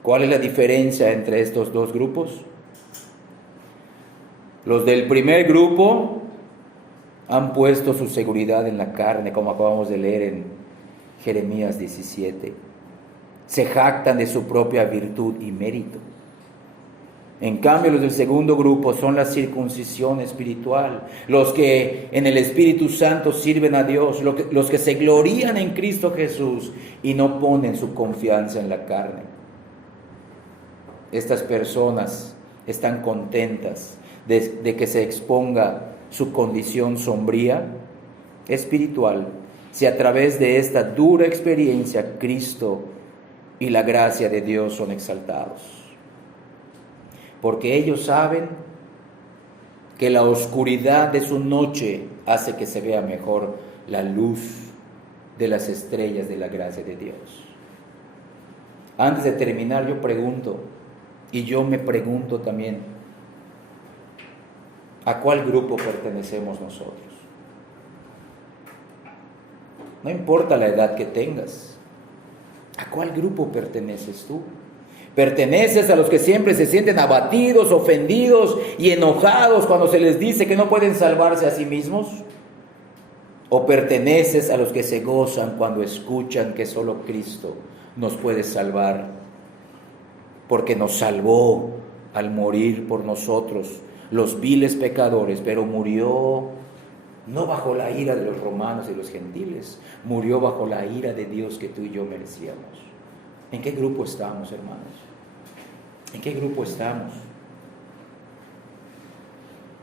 ¿Cuál es la diferencia entre estos dos grupos? Los del primer grupo han puesto su seguridad en la carne, como acabamos de leer en Jeremías 17. Se jactan de su propia virtud y mérito. En cambio, los del segundo grupo son la circuncisión espiritual, los que en el Espíritu Santo sirven a Dios, los que se glorían en Cristo Jesús y no ponen su confianza en la carne. Estas personas están contentas de que se exponga su condición sombría espiritual, si a través de esta dura experiencia Cristo y la gracia de Dios son exaltados. Porque ellos saben que la oscuridad de su noche hace que se vea mejor la luz de las estrellas de la gracia de Dios. Antes de terminar, yo pregunto, y yo me pregunto también, ¿a cuál grupo pertenecemos nosotros? No importa la edad que tengas, ¿a cuál grupo perteneces tú? ¿Perteneces a los que siempre se sienten abatidos, ofendidos y enojados cuando se les dice que no pueden salvarse a sí mismos? ¿O perteneces a los que se gozan cuando escuchan que solo Cristo nos puede salvar? Porque nos salvó al morir por nosotros, los viles pecadores, pero murió no bajo la ira de los romanos y los gentiles, murió bajo la ira de Dios que tú y yo merecíamos. ¿En qué grupo estamos, hermanos? ¿En qué grupo estamos?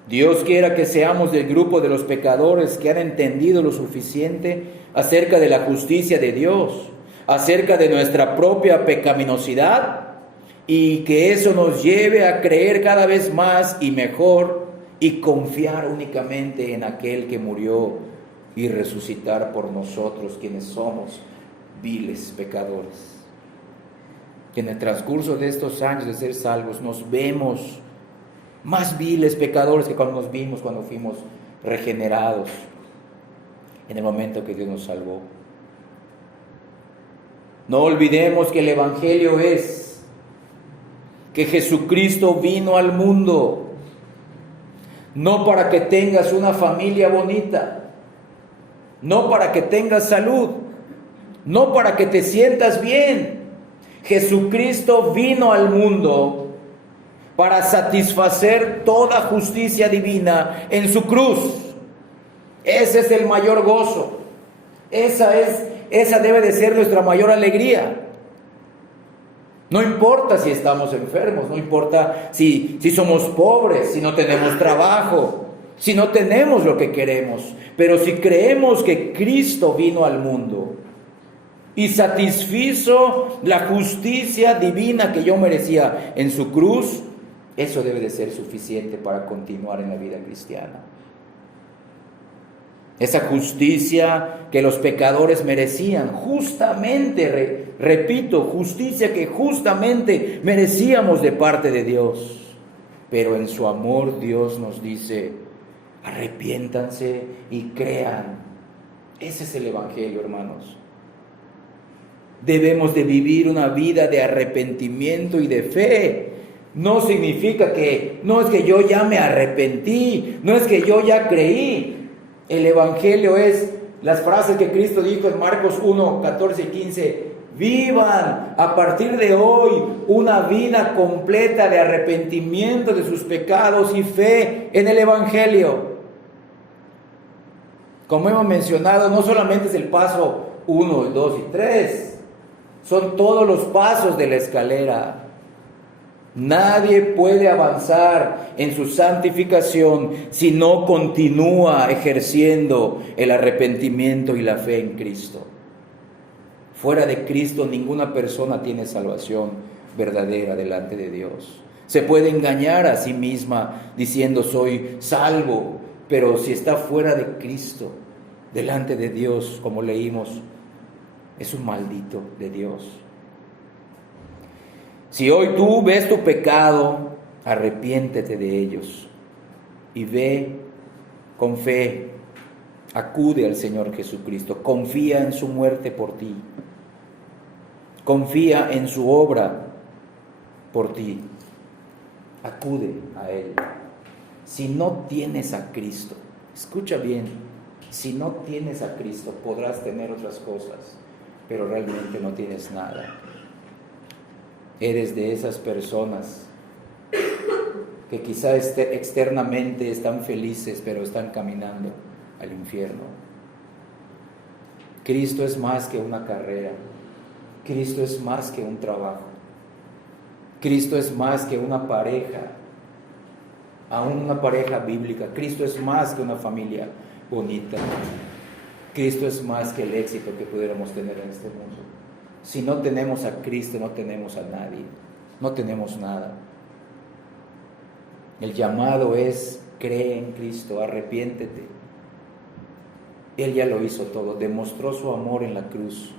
Dios quiera que seamos del grupo de los pecadores que han entendido lo suficiente acerca de la justicia de Dios, acerca de nuestra propia pecaminosidad, y que eso nos lleve a creer cada vez más y mejor y confiar únicamente en aquel que murió y resucitar por nosotros, quienes somos viles pecadores. Que en el transcurso de estos años de ser salvos nos vemos más viles pecadores que cuando nos vimos, cuando fuimos regenerados, en el momento que Dios nos salvó. No olvidemos que el Evangelio es que Jesucristo vino al mundo, no para que tengas una familia bonita, no para que tengas salud, no para que te sientas bien. Jesucristo vino al mundo para satisfacer toda justicia divina en su cruz. Ese es el mayor gozo. Esa debe de ser nuestra mayor alegría. No importa si estamos enfermos, no importa si somos pobres, si no tenemos trabajo, si no tenemos lo que queremos, pero si creemos que Cristo vino al mundo y satisfizo la justicia divina que yo merecía en su cruz, eso debe de ser suficiente para continuar en la vida cristiana. Esa justicia que los pecadores merecían, justamente, repito, justicia que justamente merecíamos de parte de Dios. Pero en su amor Dios nos dice, arrepiéntanse y crean. Ese es el Evangelio, hermanos. Debemos de vivir una vida de arrepentimiento y de fe. No significa no es que yo ya me arrepentí, no es que yo ya creí. El Evangelio es las frases que Cristo dijo en Marcos 1, 14 y 15. Vivan a partir de hoy una vida completa de arrepentimiento de sus pecados y fe en el Evangelio. Como hemos mencionado, no solamente es el paso 1, 2 y 3. Son todos los pasos de la escalera. Nadie puede avanzar en su santificación si no continúa ejerciendo el arrepentimiento y la fe en Cristo. Fuera de Cristo ninguna persona tiene salvación verdadera delante de Dios. Se puede engañar a sí misma diciendo soy salvo, pero si está fuera de Cristo, delante de Dios, como leímos, es un maldito de Dios. Si hoy tú ves tu pecado, arrepiéntete de ellos y ve con fe, acude al Señor Jesucristo, confía en su muerte por ti, confía en su obra por ti, acude a Él. Si no tienes a Cristo, escucha bien, si no tienes a Cristo podrás tener otras cosas, pero realmente no tienes nada. Eres de esas personas que quizá externamente están felices, pero están caminando al infierno. Cristo es más que una carrera. Cristo es más que un trabajo. Cristo es más que una pareja, aún una pareja bíblica. Cristo es más que una familia bonita. Cristo es más que el éxito que pudiéramos tener en este mundo. Si no tenemos a Cristo, no tenemos a nadie, no tenemos nada. El llamado es, cree en Cristo, arrepiéntete. Él ya lo hizo todo, demostró su amor en la cruz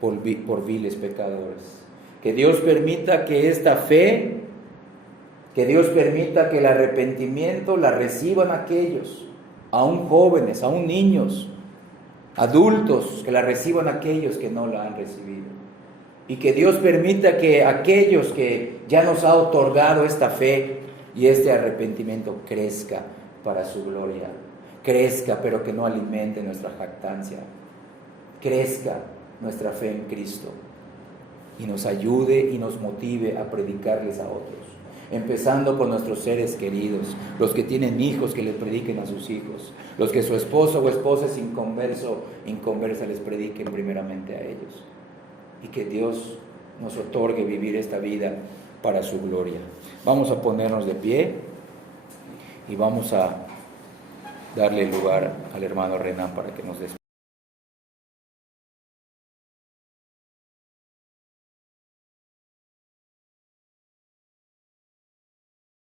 por viles pecadores. Que Dios permita que esta fe, que Dios permita que el arrepentimiento la reciban aquellos, aún jóvenes, aún niños, adultos, que la reciban aquellos que no la han recibido. Y que Dios permita que aquellos que ya nos ha otorgado esta fe y este arrepentimiento crezca para su gloria. Crezca, pero que no alimente nuestra jactancia. Crezca nuestra fe en Cristo y nos ayude y nos motive a predicarles a otros. Empezando por nuestros seres queridos, los que tienen hijos, que les prediquen a sus hijos, los que su esposo o esposa es inconversa, les prediquen primeramente a ellos. Y que Dios nos otorgue vivir esta vida para su gloria. Vamos a ponernos de pie y vamos a darle lugar al hermano Renan para que nos despida.